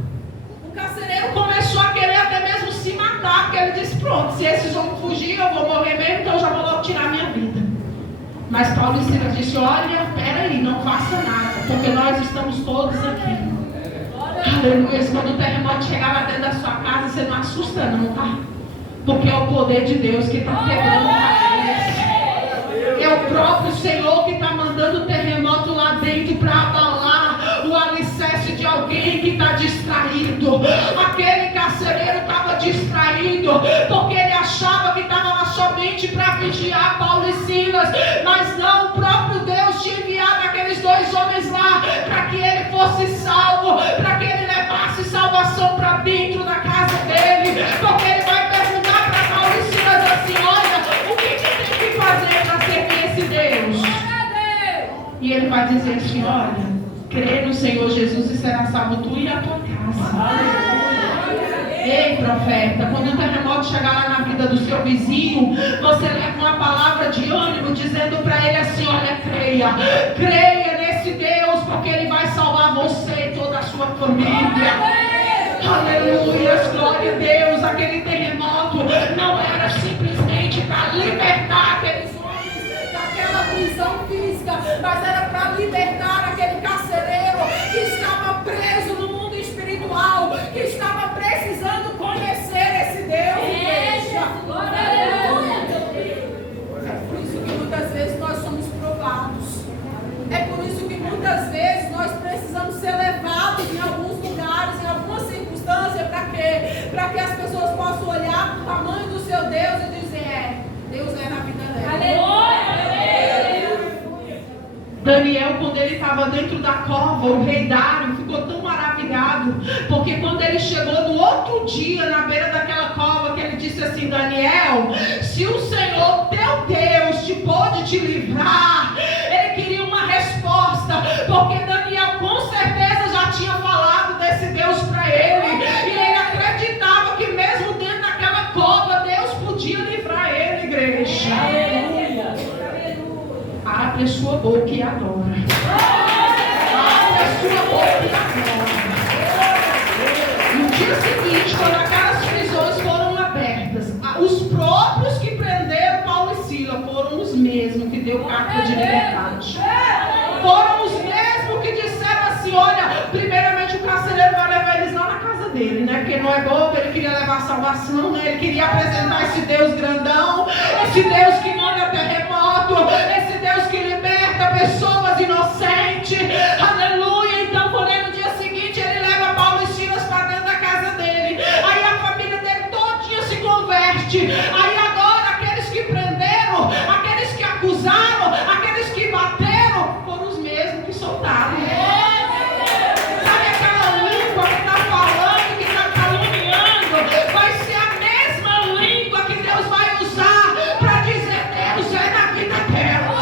O carcereiro começou a querer até mesmo se matar, porque ele disse: pronto, se esses vão fugir, eu vou morrer mesmo, então eu já vou logo tirar minha vida. Mas Paulo e Silas disse: olha, peraí, não faça nada, porque nós estamos todos aqui. Aleluia. Quando o terremoto chegar lá dentro da sua casa, você não assusta não, tá? Porque é o poder de Deus que está quebrando cadeias. É o próprio Senhor que está mandando o terremoto lá dentro para abalar o alicerce de alguém que está distraído. Aquele carcereiro estava distraído, porque ele achava que estava lá somente para vigiar Paulo e Silas, mas não, o próprio Deus tinha enviado aqueles dois homens lá para que ele fosse salvo, para que ele levasse salvação para dentro da casa dele, porque ele vai perguntar para Paulo e Silas assim: olha, o que tem que fazer para servir esse Deus? E ele vai dizer assim: olha, crê no Senhor Jesus e será salvo tu e a tua casa. Ei, profeta, quando o terremoto chegar lá na vida do seu vizinho, você leva uma palavra de ânimo dizendo para ele assim: olha, creia nesse Deus, porque ele vai salvar você e toda a sua família. Aleluia, glória a Deus. Aquele terremoto não era simplesmente para libertar aqueles homens daquela prisão física, mas era para libertar aquele carcereiro que estava preso no mundo espiritual, que estava precisando conhecer esse Deus. É por isso que muitas vezes nós somos provados. É por isso que muitas vezes nós precisamos ser levados em alguns lugares, em algumas circunstâncias, para quê? Para que as pessoas possam olhar para o tamanho do seu Deus e dizer: Deus é na vida dela. Aleluia! Daniel, quando ele estava dentro da cova, o rei Dário ficou tão maravilhado, porque quando ele chegou no outro dia na beira daquela cova, que ele disse assim: Daniel, se o Senhor teu Deus te pôde te livrar, ele queria uma resposta, porque Daniel com certeza já tinha falado desse Deus para ele, e ele acreditava que mesmo dentro daquela cova Deus podia abre a sua boca e adora. Abre a sua boca e adora. No dia seguinte, quando aquelas prisões foram abertas, os próprios que prenderam Paulo e Silas foram os mesmos que deu carta de liberdade. Foram os mesmos que disseram assim: olha, primeiramente o carcereiro vai levar eles lá na casa dele, né? Porque não é bobo, ele queria levar salvação, né? Ele queria apresentar esse Deus grandão, esse Deus que manda terremoto, esse Deus que liberta pessoas inocentes. Aleluia! Então, porém, no dia seguinte, ele leva Paulo e Silas para dentro da casa dele. Aí a família dele todinha se converte. Aí agora, aqueles que prenderam, aqueles que acusaram, aqueles que bateram, foram os mesmos que soltaram. Sabe aquela língua que está falando, que está caluniando? Vai ser a mesma língua que Deus vai usar para dizer: Deus é na vida dela.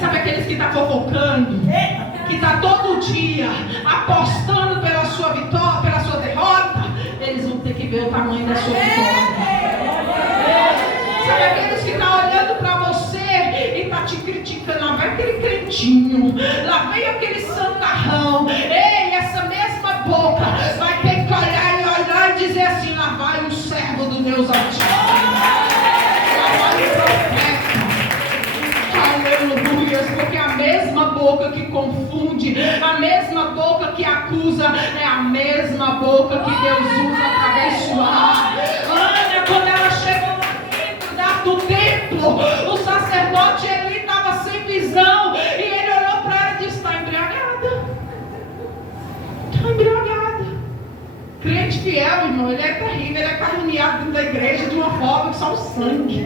Sabe aqueles que estão fofocando, que está todo dia apostando pela sua vitória, pela sua derrota? Eles vão ter que ver o tamanho da sua vitória. Sabe aqueles que estão olhando para você e estão te criticando? Lá vai aquele crentinho, lá vem aquele santarrão. Ei, essa mesma boca vai ter que olhar e dizer assim: lá vai o servo do Deus Altíssimo, lá vai o profeta. Aleluia, porque a mesma boca que confunde, a mesma boca que acusa, é a mesma boca que Deus usa para abençoar. Olha, quando ela chegou do templo, o sacerdote ele estava sem visão e ele olhou para ela e disse: está embriagada. Está embriagada. Crente fiel, irmão, ele é terrível, ele é caluniado dentro da igreja de uma forma que só o sangue.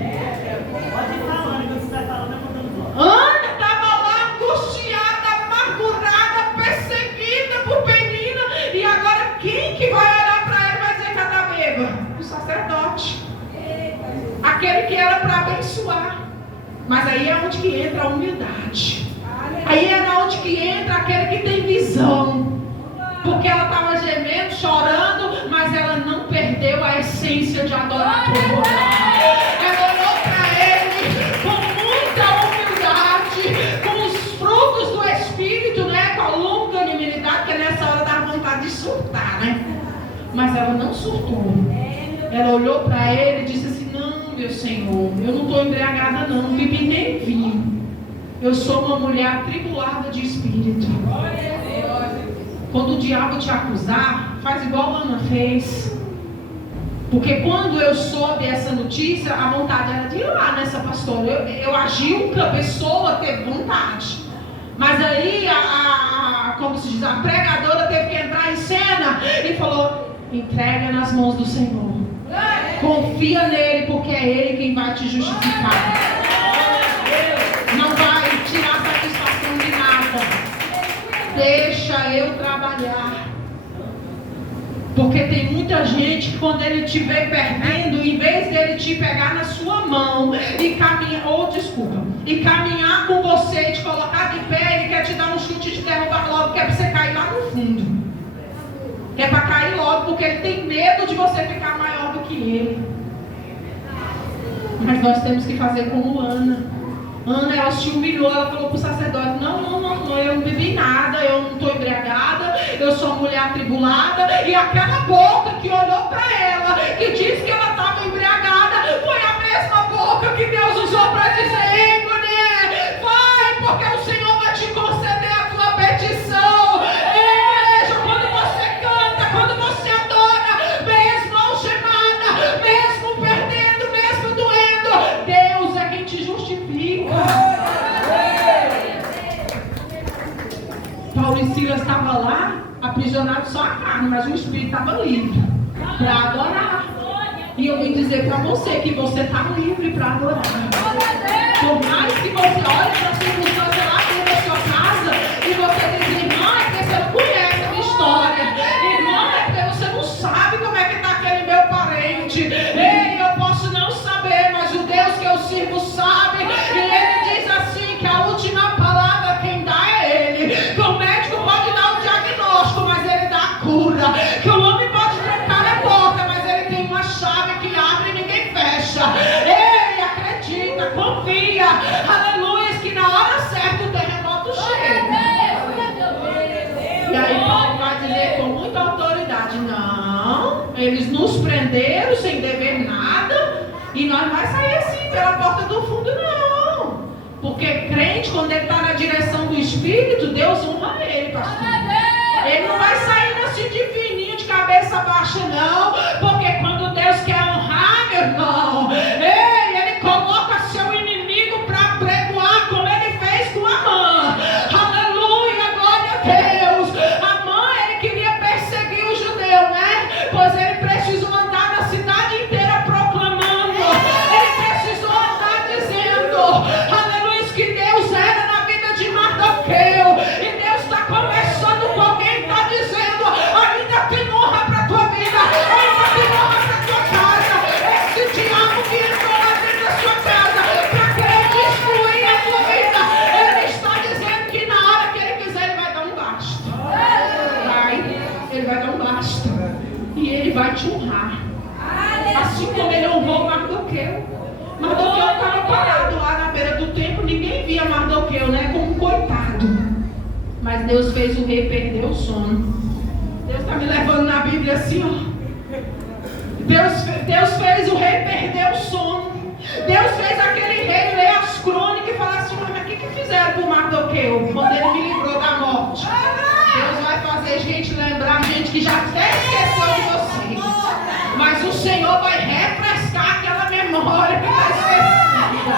Ana estava lá angustiada, amargurada, perseguida por Penina, e agora quem que vai olhar para ela e vai dizer que ela está bêbada? O sacerdote. Aquele que era para abençoar. Mas aí é onde que entra a humildade. Aí é onde que entra aquele que tem visão. Porque ela estava gemendo, chorando, mas ela não perdeu a essência de adoradora. Ela olhou para ele com muita humildade, com os frutos do Espírito, né? Com a longanimidade, porque nessa hora dá vontade de surtar, né? Mas ela não surtou. Ela olhou para ele e disse assim: não, meu Senhor, eu não estou embriagada não bebi nem vinho. Eu sou uma mulher atribulada de espírito. Quando o diabo te acusar, faz igual a Ana fez. Porque quando eu soube essa notícia, a vontade era de ir lá nessa pastora. Eu agi que a pessoa teve vontade. Mas aí, como se diz, a pregadora teve que entrar em cena e falou: entrega nas mãos do Senhor. Confia nele, porque é ele quem vai te justificar. Não vai tirar satisfação de nada. Deixa eu trabalhar. Porque tem muita gente que quando ele te vê perdendo, em vez dele te pegar na sua mão e caminhar, e caminhar com você e te colocar de pé, ele quer te dar um chute e te derrubar logo, que é para você cair lá no fundo. É para cair logo, porque ele tem medo de você ficar maior do que ele. Mas nós temos que fazer como Ana. Ana, ela se humilhou, ela falou para o sacerdote: não, eu não bebi nada, eu não estou embriagada, eu sou uma mulher atribulada. E aquela boca que olhou para ela, que disse que ela estava embriagada, foi a mesma boca que Deus usou para dizer: ei, mulher, vai, porque o Senhor vai te conceder a tua petição. Igreja, quando você canta, quando você adora, mesmo algemada, mesmo perdendo, mesmo doendo, Deus é quem te justifica. Paulo e Silas estavam lá, aprisionados só a carne, mas o espírito estava livre para adorar. E eu vim dizer para você que você está livre para adorar. Por mais que você olhe para a circunstância lá dentro da sua casa e você diz: irmã, é porque você não conhece a minha história. Irmã, é porque você não sabe como é que está aquele meu parente. Ei, eu posso não saber, mas o Deus que eu sirvo sabe. E ele diz assim, que a última palavra quem dá é ele. Que o médico pode dar o diagnóstico, mas ele dá a cura. Que o homem pode trancar a porta, mas ele tem uma chave que abre e ninguém fecha. Ei, acredita, confia. Porque crente, quando ele está na direção do Espírito, Deus honra ele, pastor. Ele não vai sair assim de fininho, de cabeça baixa, não. Porque quando Deus quer honrar, meu irmão, ele coloca seu inimigo para pregoar, como ele fez com Amã. Aleluia, glória a Deus. Amã, ele queria perseguir o judeu, né? Pois ele precisou andar na cidade inteira proclamando. Ele precisou andar dizendo, aleluia, que Deus era na vida de Mardoqueu. E Deus está conversando com alguém, está dizendo, ainda tem honra para a tua vida, ainda tem honra para a tua casa. Esse diabo que entrou lá dentro da sua casa para querer destruir a tua vida, ele está dizendo que na hora que ele quiser, ele vai dar um basta. Ele vai dar um basta. E ele vai te honrar. Assim como ele honrou Mardoqueu. Mardoqueu estava parado lá na beira do templo, ninguém via Mardoqueu, né? Como um coitado. Mas Deus fez o rei perder o sono. Deus está me levando na Bíblia assim, ó. Deus fez o rei perder o sono. Deus fez aquele rei ler as crônicas e falar assim, mas o que fizeram com Mardoqueu quando ele me livrou da morte? Deus vai fazer gente lembrar, gente que já até esqueceu de você. Mas o Senhor vai refrescar aquela memória que está esquecida.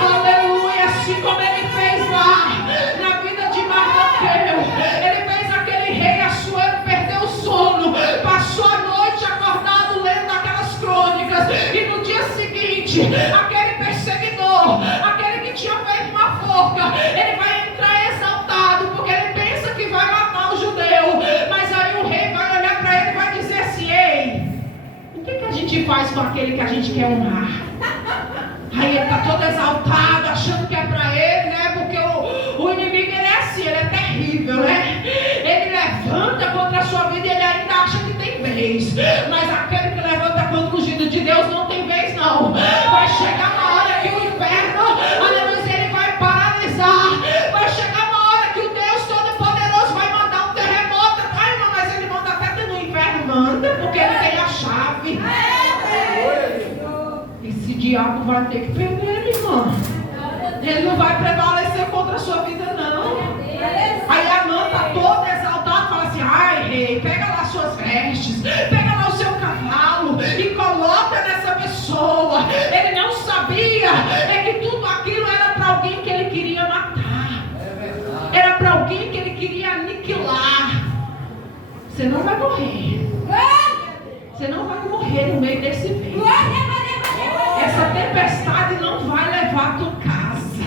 Aleluia, assim como ele fez lá na vida de Mardoqueu. Ele fez aquele rei Assuero perder o sono. Passou a noite acordado lendo aquelas crônicas. E no dia seguinte, aquele perseguidor, aquele que tinha feito uma forca, ele vai entrar exaltado, porque ele pensa que vai matar o judeu. Mas aí o rei vai olhar para ele e vai dizer assim, ei, o que a gente faz com aquele que a gente quer honrar? Aí ele está todo exaltado, achando que é para ele, né? Porque o inimigo, ele é assim, ele é terrível, né? Ele levanta contra a sua vida e ele ainda acha que tem vez. Mas aquele que levanta contra o ungido de Deus não tem vez, não. Vai chegar uma hora que o inferno, aleluia, ele vai paralisar. Vai chegar uma hora que o Deus Todo-Poderoso vai mandar um terremoto. Ai, irmão, mas ele manda até que no inferno manda, porque ele tem a chave. Esse diabo vai ter que perder ele, irmão. Ele não vai prevalecer contra a sua vida, não. Aí a Amã está toda exaltada, fala assim, ai rei, pega lá suas vestes, pega lá o seu cavalo e coloca nessa pessoa. Ele não sabia que tudo aquilo era para alguém que ele queria matar. Era para alguém que ele queria aniquilar. Você não vai morrer. Você não vai morrer no meio desse vento. Essa tempestade não vai levar a tua casa.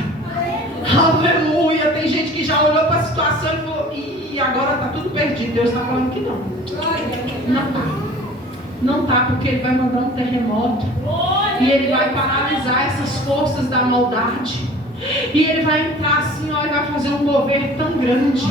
Aleluia. Tem gente que já olhou para a situação e falou, e agora está tudo perdido. Deus está falando que não. Não está. Não está, porque ele vai mandar um terremoto. E ele vai paralisar essas forças da maldade. E ele vai entrar assim, ó, e vai fazer um mover tão grande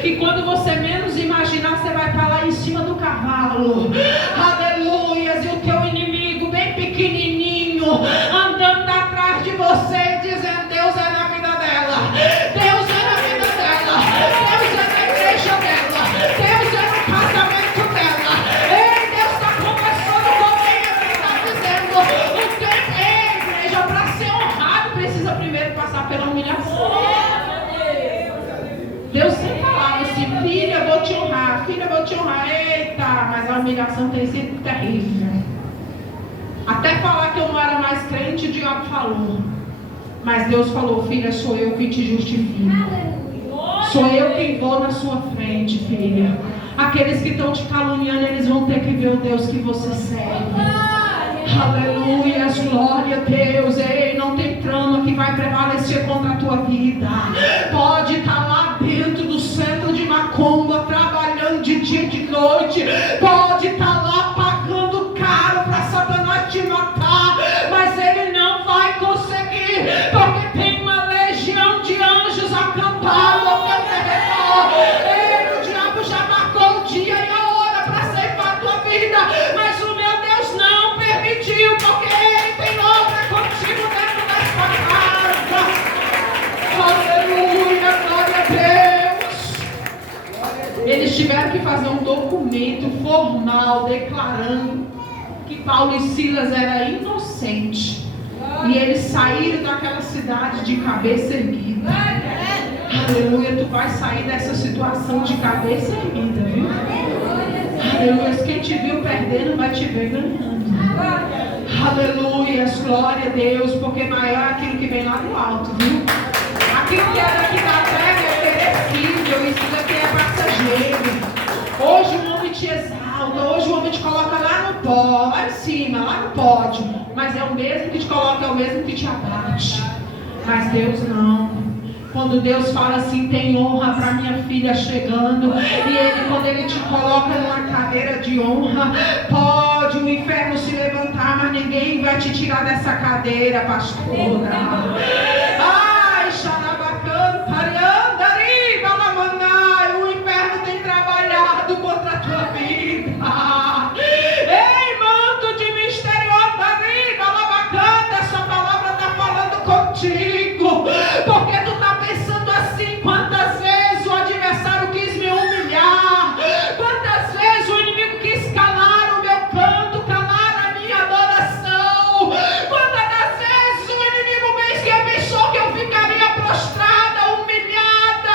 que quando você menos imaginar, você vai estar lá em cima do cavalo. Aleluia. E o teu inimigo bem pequenininho andando atrás de você, dizendo, Deus é na vida dela, Deus é na vida dela, Deus é na igreja dela, Deus é no casamento dela. Ei, Deus está conversando com quem ele está dizendo, o tempo, ei, igreja, para ser honrado precisa primeiro passar pela humilhação. Deus sempre falava assim, filha, eu vou te honrar, filha, eu vou te honrar. Eita, mas a humilhação tem sido terrível. Até falar que eu não era mais crente, o diabo falou. Mas Deus falou, filha, sou eu que te justifico. Sou eu quem vou na sua frente, filha. Aqueles que estão te caluniando, eles vão ter que ver o Deus que você serve. Aleluia, glória a Deus. Ei, não tem trama que vai prevalecer contra a tua vida. Pode estar lá dentro do centro de Macumba, trabalhando de dia e de noite. Pode estar lá pagando caro para Satanás te matar, mas ele não vai conseguir, porque tem uma legião de anjos acampado ao teu redor. Ei, o diabo já marcou o dia e a hora para ceifar a tua vida, mas o meu Deus não permitiu, porque ele tem obra contigo dentro desta casa. Aleluia, glória a Deus. Eles tiveram que fazer um documento formal declarando que Paulo e Silas eram inocentes. E eles saíram daquela cidade de cabeça erguida. Aleluia, tu vai sair dessa situação de cabeça erguida, viu? Aleluia, quem te viu perdendo vai te ver ganhando. Aleluia, glória a Deus, porque maior é aquilo que vem lá do alto, viu? Aquilo que é daqui da terra é perecível, isso daqui é passageiro. Hoje o homem te exalta, hoje o homem te coloca lá no pó, lá em cima, lá no pódio. Mas é o mesmo que te coloca, é o mesmo que te abate. Mas Deus não. Quando Deus fala assim, tem honra para minha filha chegando, e Ele, quando Ele te coloca numa cadeira de honra, pode o inferno se levantar, mas ninguém vai te tirar dessa cadeira, pastora. Ai, xarabacano, pariandari, balamanai, o inferno tem trabalhado contra a tua vida. Ei, manto de mistério, andari, balabacana, essa palavra está falando contigo, porque tu está pensando assim, quantas vezes o adversário quis me humilhar, quantas vezes o inimigo quis calar o meu canto, calar a minha adoração, quantas das vezes o inimigo pensou que eu ficaria prostrada, humilhada,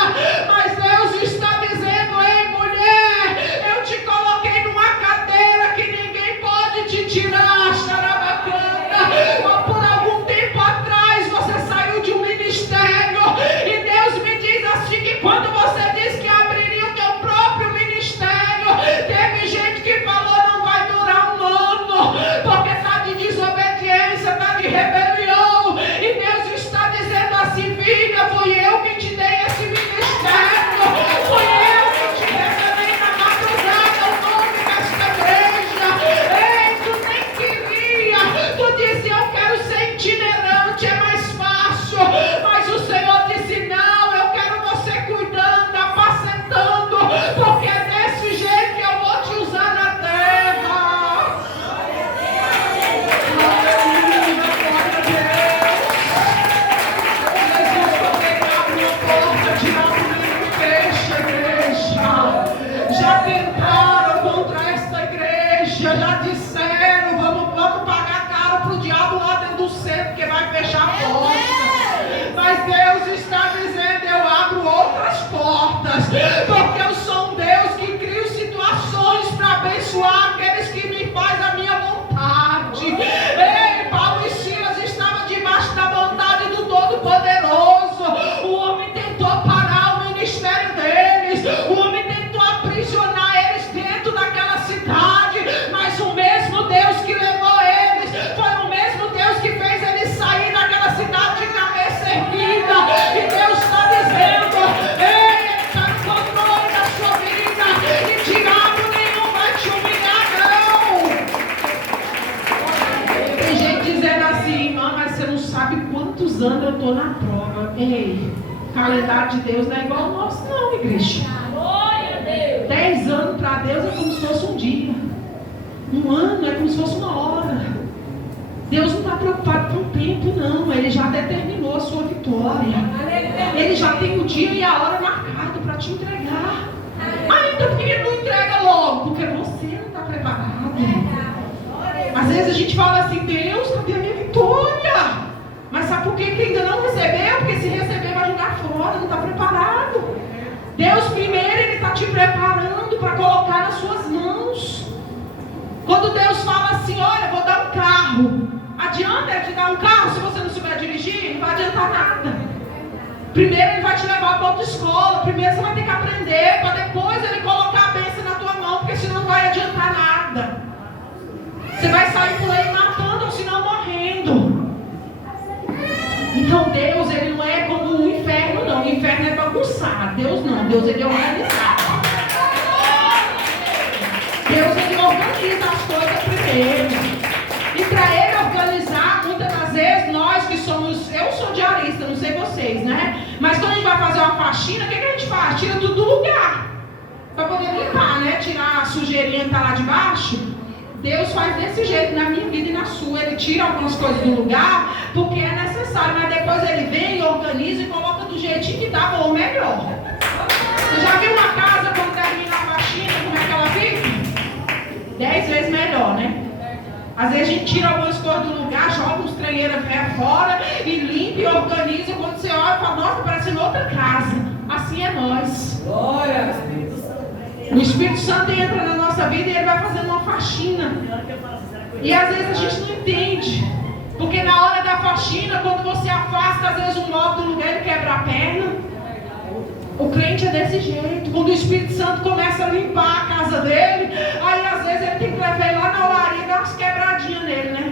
mas Deus está dizendo, ei mulher, eu te coloquei numa cadeira que ninguém pode te tirar, xarabacana, por algum tempo atrás você saiu de um ministério, e Deus me diz assim, que quando você disse que abriria o teu próprio ministério, teve gente que falou, não vai durar um ano, porque está de desobediência, está de rebelião, e Deus está dizendo assim, filha, fui eu que te dei esse ministério, fui eu que te revelei na madrugada o nome desta igreja. Ei, tu nem queria, tu disse, eu quero ser itinerante, é mais fácil, mas o Senhor disse, não, eu quero você cuidando, apacentando, porque é desse jeito que eu vou te usar na terra. Aleluia, glória a Deus. Jesus, quando abre uma porta, diabo não fecha, igreja. Já tentaram contra esta igreja, já disseram, vamos pagar caro para o diabo lá dentro do centro, porque vai fechar a porta. Mas Deus está dizendo, eu abro outras portas, porque eu sou um Deus que crio situações para abençoar aqueles que me fazem a minha vontade. Ei, Paulo e Silas estavam debaixo da vontade do Todo-Poderoso. O homem tentou parar o ministério deles, o homem tentou aprisionar eles dentro daquela cidade, mas o mesmo Deus que levou eles foi o mesmo Deus que fez eles sair daquela cidade de cabeça erguida. E Deus está dizendo, ei, Ele está no controle da sua vida, e diabo nenhum vai te humilhar, não. Tem gente dizendo assim, irmã, mas você não sabe quantos anos eu estou na prova. Ei, o calendário de Deus não é igual ao nosso não, igreja. 10 anos para Deus é como se fosse um dia. Um ano é como se fosse uma hora. Deus não está preocupado com o tempo, não. Ele já determinou a sua vitória. Ele já tem o dia e a hora marcado para te entregar. Ainda porque Ele não entrega logo, porque você não está preparado. Às vezes a gente fala assim, Deus, cadê a minha vitória? Mas sabe por que ainda não recebeu? Porque se receber vai jogar fora, não está preparado. Deus primeiro, Ele está te preparando para colocar nas suas mãos. Quando Deus fala assim, olha, vou dar um carro, adianta Ele te dar um carro se você não souber dirigir? Não vai adiantar nada. Primeiro Ele vai te levar para outra escola, primeiro você vai ter que aprender, para depois Ele colocar a bênção na tua mão, porque senão não vai adiantar nada. Você vai sair por aí matando ou senão morrendo. Então Deus, Ele não é como o inferno, não. O inferno é bagunçado. Deus não. Deus, Ele é organizado. Deus, Ele organiza as coisas primeiro. E para Ele organizar, muitas das vezes, nós que somos... Eu sou diarista, não sei vocês, né? Mas quando a gente vai fazer uma faxina, o que a gente faz? Tira tudo do lugar. Para poder limpar, né? Tirar a sujeirinha que está lá de baixo. Deus faz desse jeito na minha vida e na sua. Ele tira algumas coisas do lugar porque é necessário, mas depois Ele vem, organiza e coloca do jeitinho que dá ou melhor. Você já viu uma casa quando termina a faxina, como é que ela fica? 10 vezes melhor, né? Às vezes a gente tira algumas coisas do lugar, joga uns treinheiros velhos fora e limpa e organiza. Quando você olha, fala, nossa, parecendo outra casa. Assim é nós. Glória. O Espírito Santo entra na nossa vida e ele vai fazendo uma faxina. E às vezes a gente não entende. Porque na hora da faxina, quando você afasta às vezes um móvel do lugar, ele quebra a perna. O crente é desse jeito. Quando o Espírito Santo começa a limpar a casa dele, aí às vezes ele tem que levar ele lá na olaria e dar umas quebradinhas nele, né?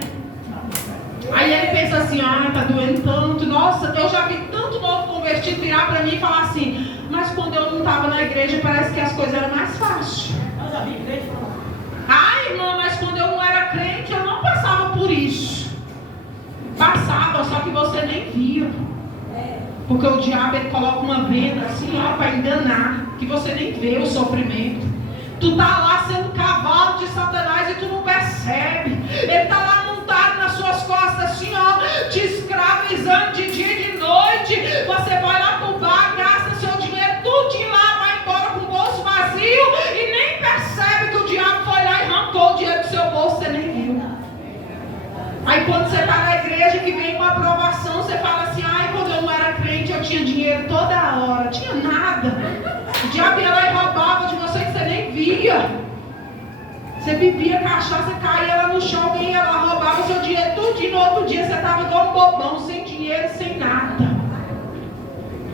Aí ele pensa assim, tá doendo tanto. Nossa, eu já vi tanto novo convertido virar para mim e falar assim, mas quando eu não estava na igreja parece que as coisas eram mais fáceis. Irmã, mas quando eu não era crente eu não passava por isso. Passava, só que você nem via. Porque o diabo ele coloca uma venda assim, para enganar, que você nem vê o sofrimento. Tu tá lá sendo cavalo de Satanás e tu não percebe. Ele tá lá montado nas suas costas assim, te escravizando de dia e de noite. Você vai lá pro bar, gasta seu dinheiro tudo de lá, vai embora com o bolso vazio e nem percebe que o diabo foi lá e arrancou o dinheiro do seu bolso, você nem viu. Aí quando você está na igreja que vem uma aprovação, você fala assim, quando eu não era crente eu tinha dinheiro toda hora, tinha nada. O diabo ia lá e roubava de você que você nem via. Você bebia cachaça, caía lá no chão, alguém ia lá, roubava o seu dinheiro tudo e no outro dia você estava igual um bobão, sem dinheiro, sem nada.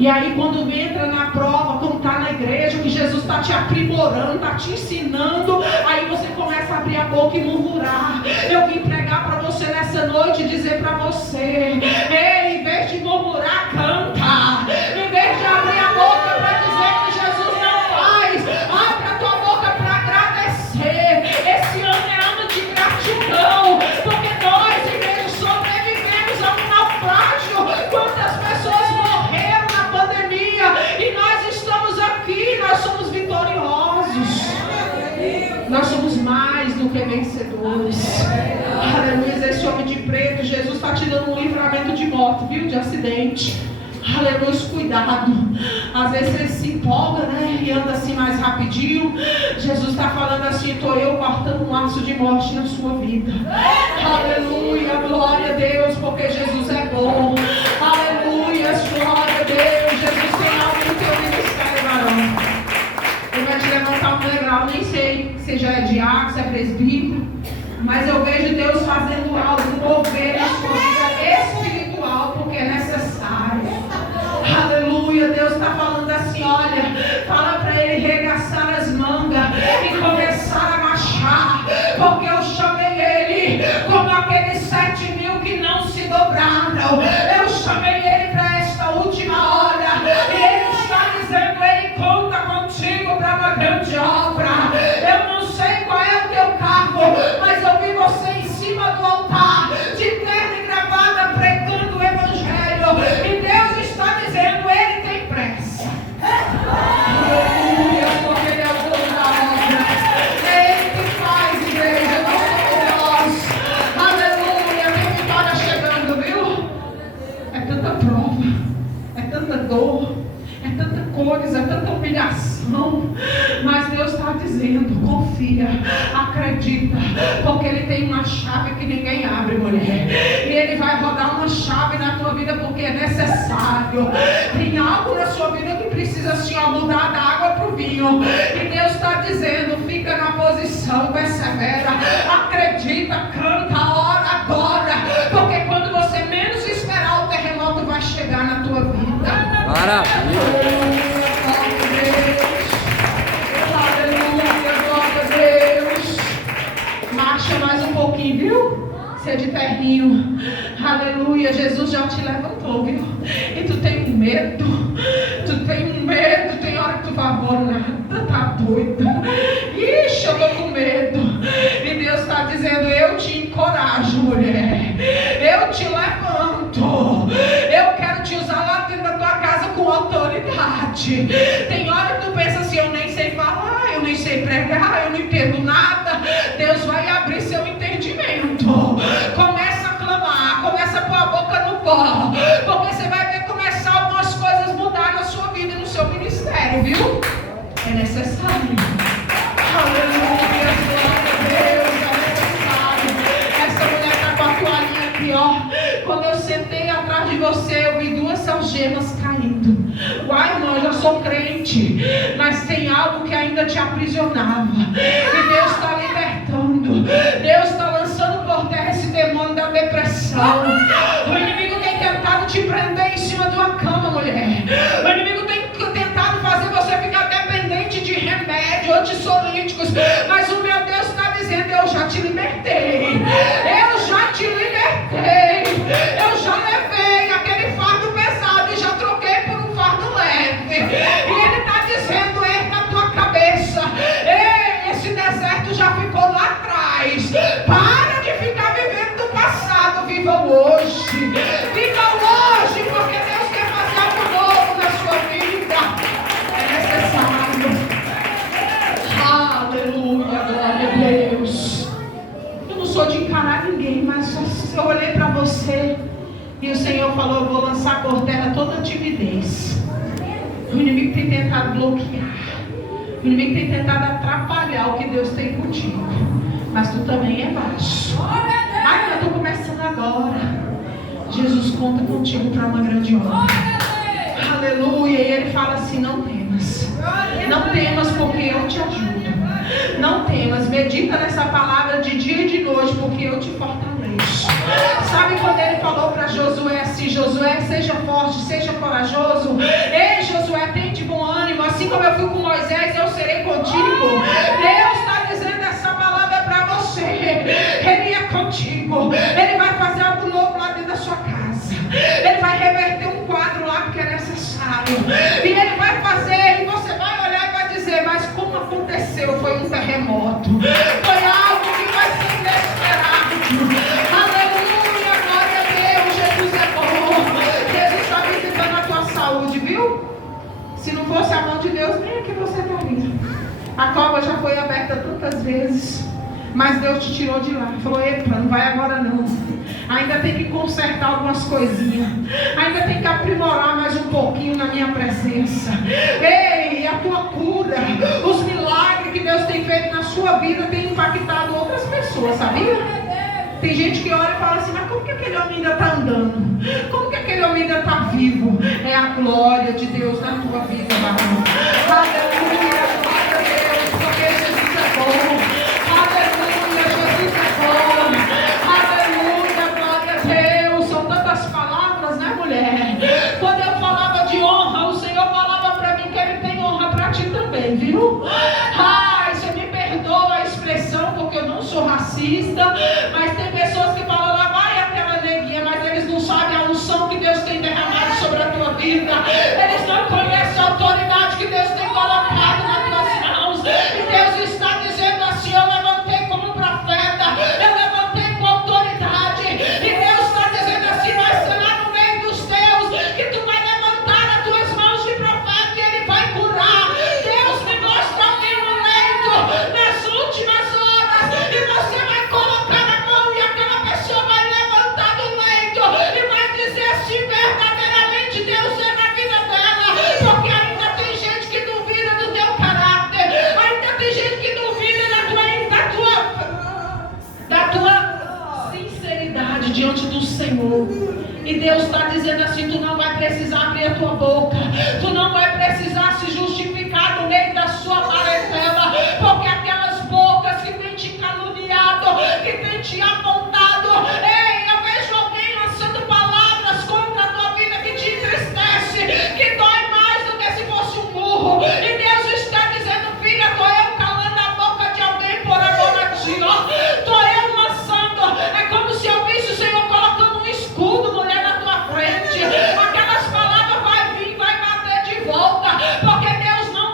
E aí quando entra na prova, quando está na igreja, que Jesus está te aprimorando, está te ensinando, aí você começa a abrir a boca e murmurar. Eu vim pregar para você nessa noite e dizer para você, ei, em vez de murmurar, canta. Em vez de abrir a boca para dizer que Jesus não faz, abre a tua boca para agradecer. Esse ano é ano de gratidão, porque nós, igreja, sobrevivemos a um naufrágio. Quantas pessoas morreram na pandemia e nós estamos aqui, nós somos vitoriosos. Nós somos mais do que vencedores. Aleluia, esse homem de preto, Jesus está te dando um livramento de morte, viu? De acidente. Aleluia, cuidado. Às vezes você se empolga, né? E anda assim mais rapidinho. Jesus está falando assim, estou eu cortando um laço de morte na sua vida. Aleluia, glória a Deus, porque Jesus é bom. Aleluia, glória a Deus. Jesus tem algo no teu ministério, varão. Ele vai te levantar um degrau, nem sei se já é diácono, se é presbítero, mas eu vejo Deus fazendo algo, mover a sua vida espiritual, porque é necessário. Aleluia, Deus está falando assim, olha, fala para ele regaçar as mangas e começar a marchar, porque eu chamei ele como aqueles 7.000 que não se dobraram. Eu chamei ele para esta última hora e ele está dizendo, ele conta contigo para uma grande obra. Eu não sei qual é o teu cargo, mas eu vi você em cima do altar, de terno e gravata, pregando o evangelho, e Deus está dizendo, ele tem pressa. Aleluia, porque ele é o dono da obra. É ele que faz, igreja, não somos nós. Aleluia, tem vitória chegando, viu? É tanta prova, é tanta dor, é tanta coisa, é tanta humilhação, mas Deus está dizendo, confia, acredita, porque ele tem uma chave que ninguém abre, mulher, e ele vai rodar uma chave na tua vida porque é necessário. Tem algo na sua vida que precisa assim, mudar da água para o vinho, e Deus está dizendo, fica na posição, persevera, acredita, canta, ora agora, porque quando você menos esperar, o terremoto vai chegar na tua vida. Maravilha! Marcha mais um pouquinho, viu? Você é de terninho. Aleluia, Jesus já te levantou, viu? E tu tem medo. Tu tem medo. Tem hora que tu vai nada, tá doida. Ixi, eu tô com medo. E Deus está dizendo, eu te encorajo, mulher. Eu te levanto. Eu quero te usar lá dentro da tua casa com autoridade. Tem hora que tu pensa assim, eu nem sei falar, eu nem sei pregar, eu não entendo nada. Deus vai abrir seu entendimento. Começa a clamar, começa a pôr a boca no pó, porque você vai ver começar algumas coisas mudar na sua vida e no seu ministério, viu? É necessário. Aleluia, glória a Deus, é necessário. Essa mulher está com a toalhinha aqui, ó. Quando eu sento atrás de você, eu vi 2 algemas caindo. Uai, irmão, eu já sou crente, mas tem algo que ainda te aprisionava. E Deus está libertando. Deus está lançando por terra esse demônio da depressão. O inimigo tem tentado te prender em cima de uma cama, mulher. O inimigo tem tentado fazer você ficar dependente de remédio, antissolíticos. Mas o meu Deus está dizendo: eu já te libertei. Eu já te libertei. Eu já levei aquele fardo pesado e já troquei por um fardo leve. E Ele está dizendo: erga a tua cabeça. Ei, esse deserto já ficou lá atrás. Para de ficar vivendo do passado. Viva o hoje. Viva o hoje, porque Deus quer fazer algo novo na sua vida. É necessário. Aleluia, glória a Deus. Eu não sou de encarar ninguém, mas eu olhei para você e o Senhor falou: eu vou lançar por terra toda timidez. O inimigo tem tentado bloquear. O inimigo tem tentado atrapalhar o que Deus tem contigo. Mas tu também é baixo. Ai, eu estou começando agora. Jesus conta contigo para uma grande obra. Aleluia. E Ele fala assim: não temas. Não temas, porque eu te ajudo. Não temas. Medita nessa palavra de dia e de noite, porque eu te fortaleço. Sabe quando Ele falou para Josué assim: Josué, seja forte, seja corajoso. Ei, Josué, tem de bom ânimo. Assim como eu fui com Moisés, eu serei contigo. Deus está dizendo essa palavra para você. Ele é contigo. Ele vai fazer algo novo lá dentro da sua casa. Ele vai reverter um quadro lá porque é necessário. E Ele vai fazer, e você vai olhar e vai dizer: mas como aconteceu? Foi um terremoto. Foi algo que vai ser inesperado. Aleluia, glória a Deus. Jesus é bom. Jesus está visitando a tua saúde, viu? Se não fosse a mão de Deus, nem aqui você estaria. A cova já foi aberta tantas vezes, mas Deus te tirou de lá. Falou: epa, não vai agora não. Ainda tem que consertar algumas coisinhas. Ainda tem que aprimorar mais um pouquinho na minha presença. Ei, a tua cura, os milagres que Deus tem feito na sua vida tem impactado outras pessoas, sabia? Tem gente que olha e fala assim: mas como que aquele homem ainda está andando? Como que aquele homem ainda está vivo? É a glória de Deus na tua vida, varão. Aleluia, glória a Deus, porque Jesus é bom. Aleluia, Jesus é bom. Aleluia, glória a Deus. São tantas palavras, né, mulher? Quando eu falava de honra, o Senhor falava para mim que Ele tem honra para ti também, viu? Ai, você me perdoa a expressão, porque eu não sou racista, mas tem pessoas que falam: lá vai aquela neguinha, mas eles não sabem a unção que Deus tem derramado sobre a tua vida. Eles não conhecem a autoridade que Deus tem colocado nas tuas mãos. E Deus está dizendo assim: eu levantei como profeta, eu levantei com autoridade. E Deus está dizendo assim: vai ser lá no meio dos teus que tu vai levantar as tuas mãos de profeta e Ele vai curar. Deus me mostra alguém no leito nas últimas horas, e você vai colocar a mão e aquela pessoa vai levantar do leito e vai dizer assim: verdadeiramente Deus é na vida dela. Porque ainda tem gente que duvida do teu caráter, ainda tem gente que duvida da tua sinceridade diante do Senhor. E Deus está dizendo assim: tu não vai precisar abrir a tua boca, tu não vai precisar se justificar no meio da sua parentela, porque aquelas bocas que têm te caluniado, que têm te apontado, ei, eu vejo alguém lançando palavras contra a tua vida que te entristece, que dói mais do que se fosse um burro. E Deus está dizendo: filha, estou eu calando a boca de alguém por amor a ti, ó. Estou eu lançando, é como se eu visse o Senhor colocando um escudo, mulher, na tua frente. Aquelas palavras vai vir, vai bater de volta, porque Deus não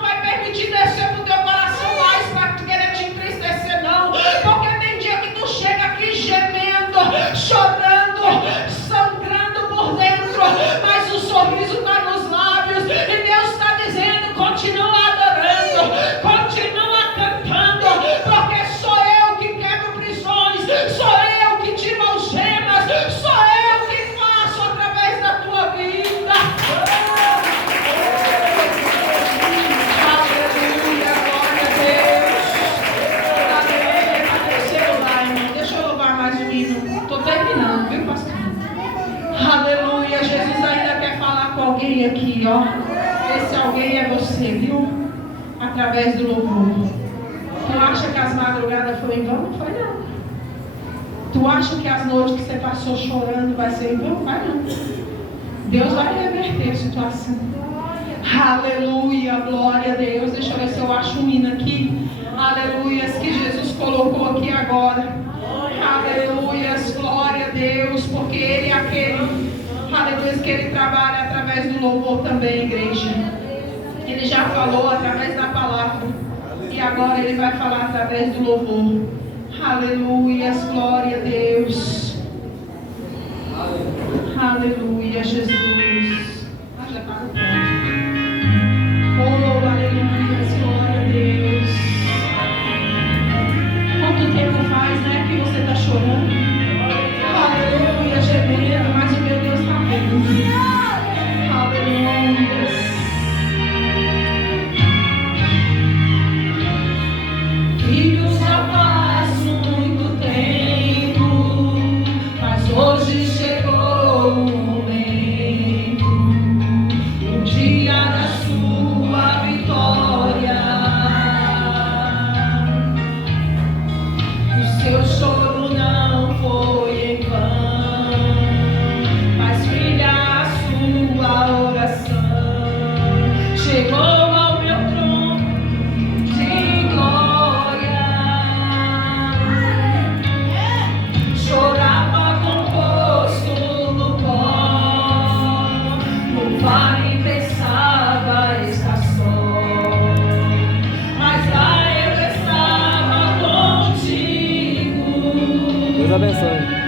alguém aqui, ó. Esse alguém é você, viu? Através do louvor. Tu acha que as madrugadas foram em vão? Não foi não. Tu acha que as noites que você passou chorando vai ser em vão? Vai não. Deus vai reverter a situação. Aleluia, glória a Deus. Deixa eu ver se eu acho um hino aqui. Aleluia, que Jesus colocou aqui agora. Aleluia, glória a Deus, porque Ele é aquele, aleluia, que Ele trabalha através do louvor também, igreja. Ele já falou através da palavra e agora Ele vai falar através do louvor. Aleluia, glória a Deus. Aleluia, Jesus. Já está no ponto. Oh, aleluia, glória a Deus. Quanto tempo faz, né, que você está chorando? Aleluia, gemendo, mas o meu Deus está vendo. Aleluia. Filho, só faz muito tempo, mas hoje chegou o momento, o dia da sua vitória. O seu choro não foi em vão, mas filha, a sua oração chegou ao meu trono de glória. Chorava com o rosto no pó, no vale pensava estar só, mas lá eu estava contigo. Deus abençoe.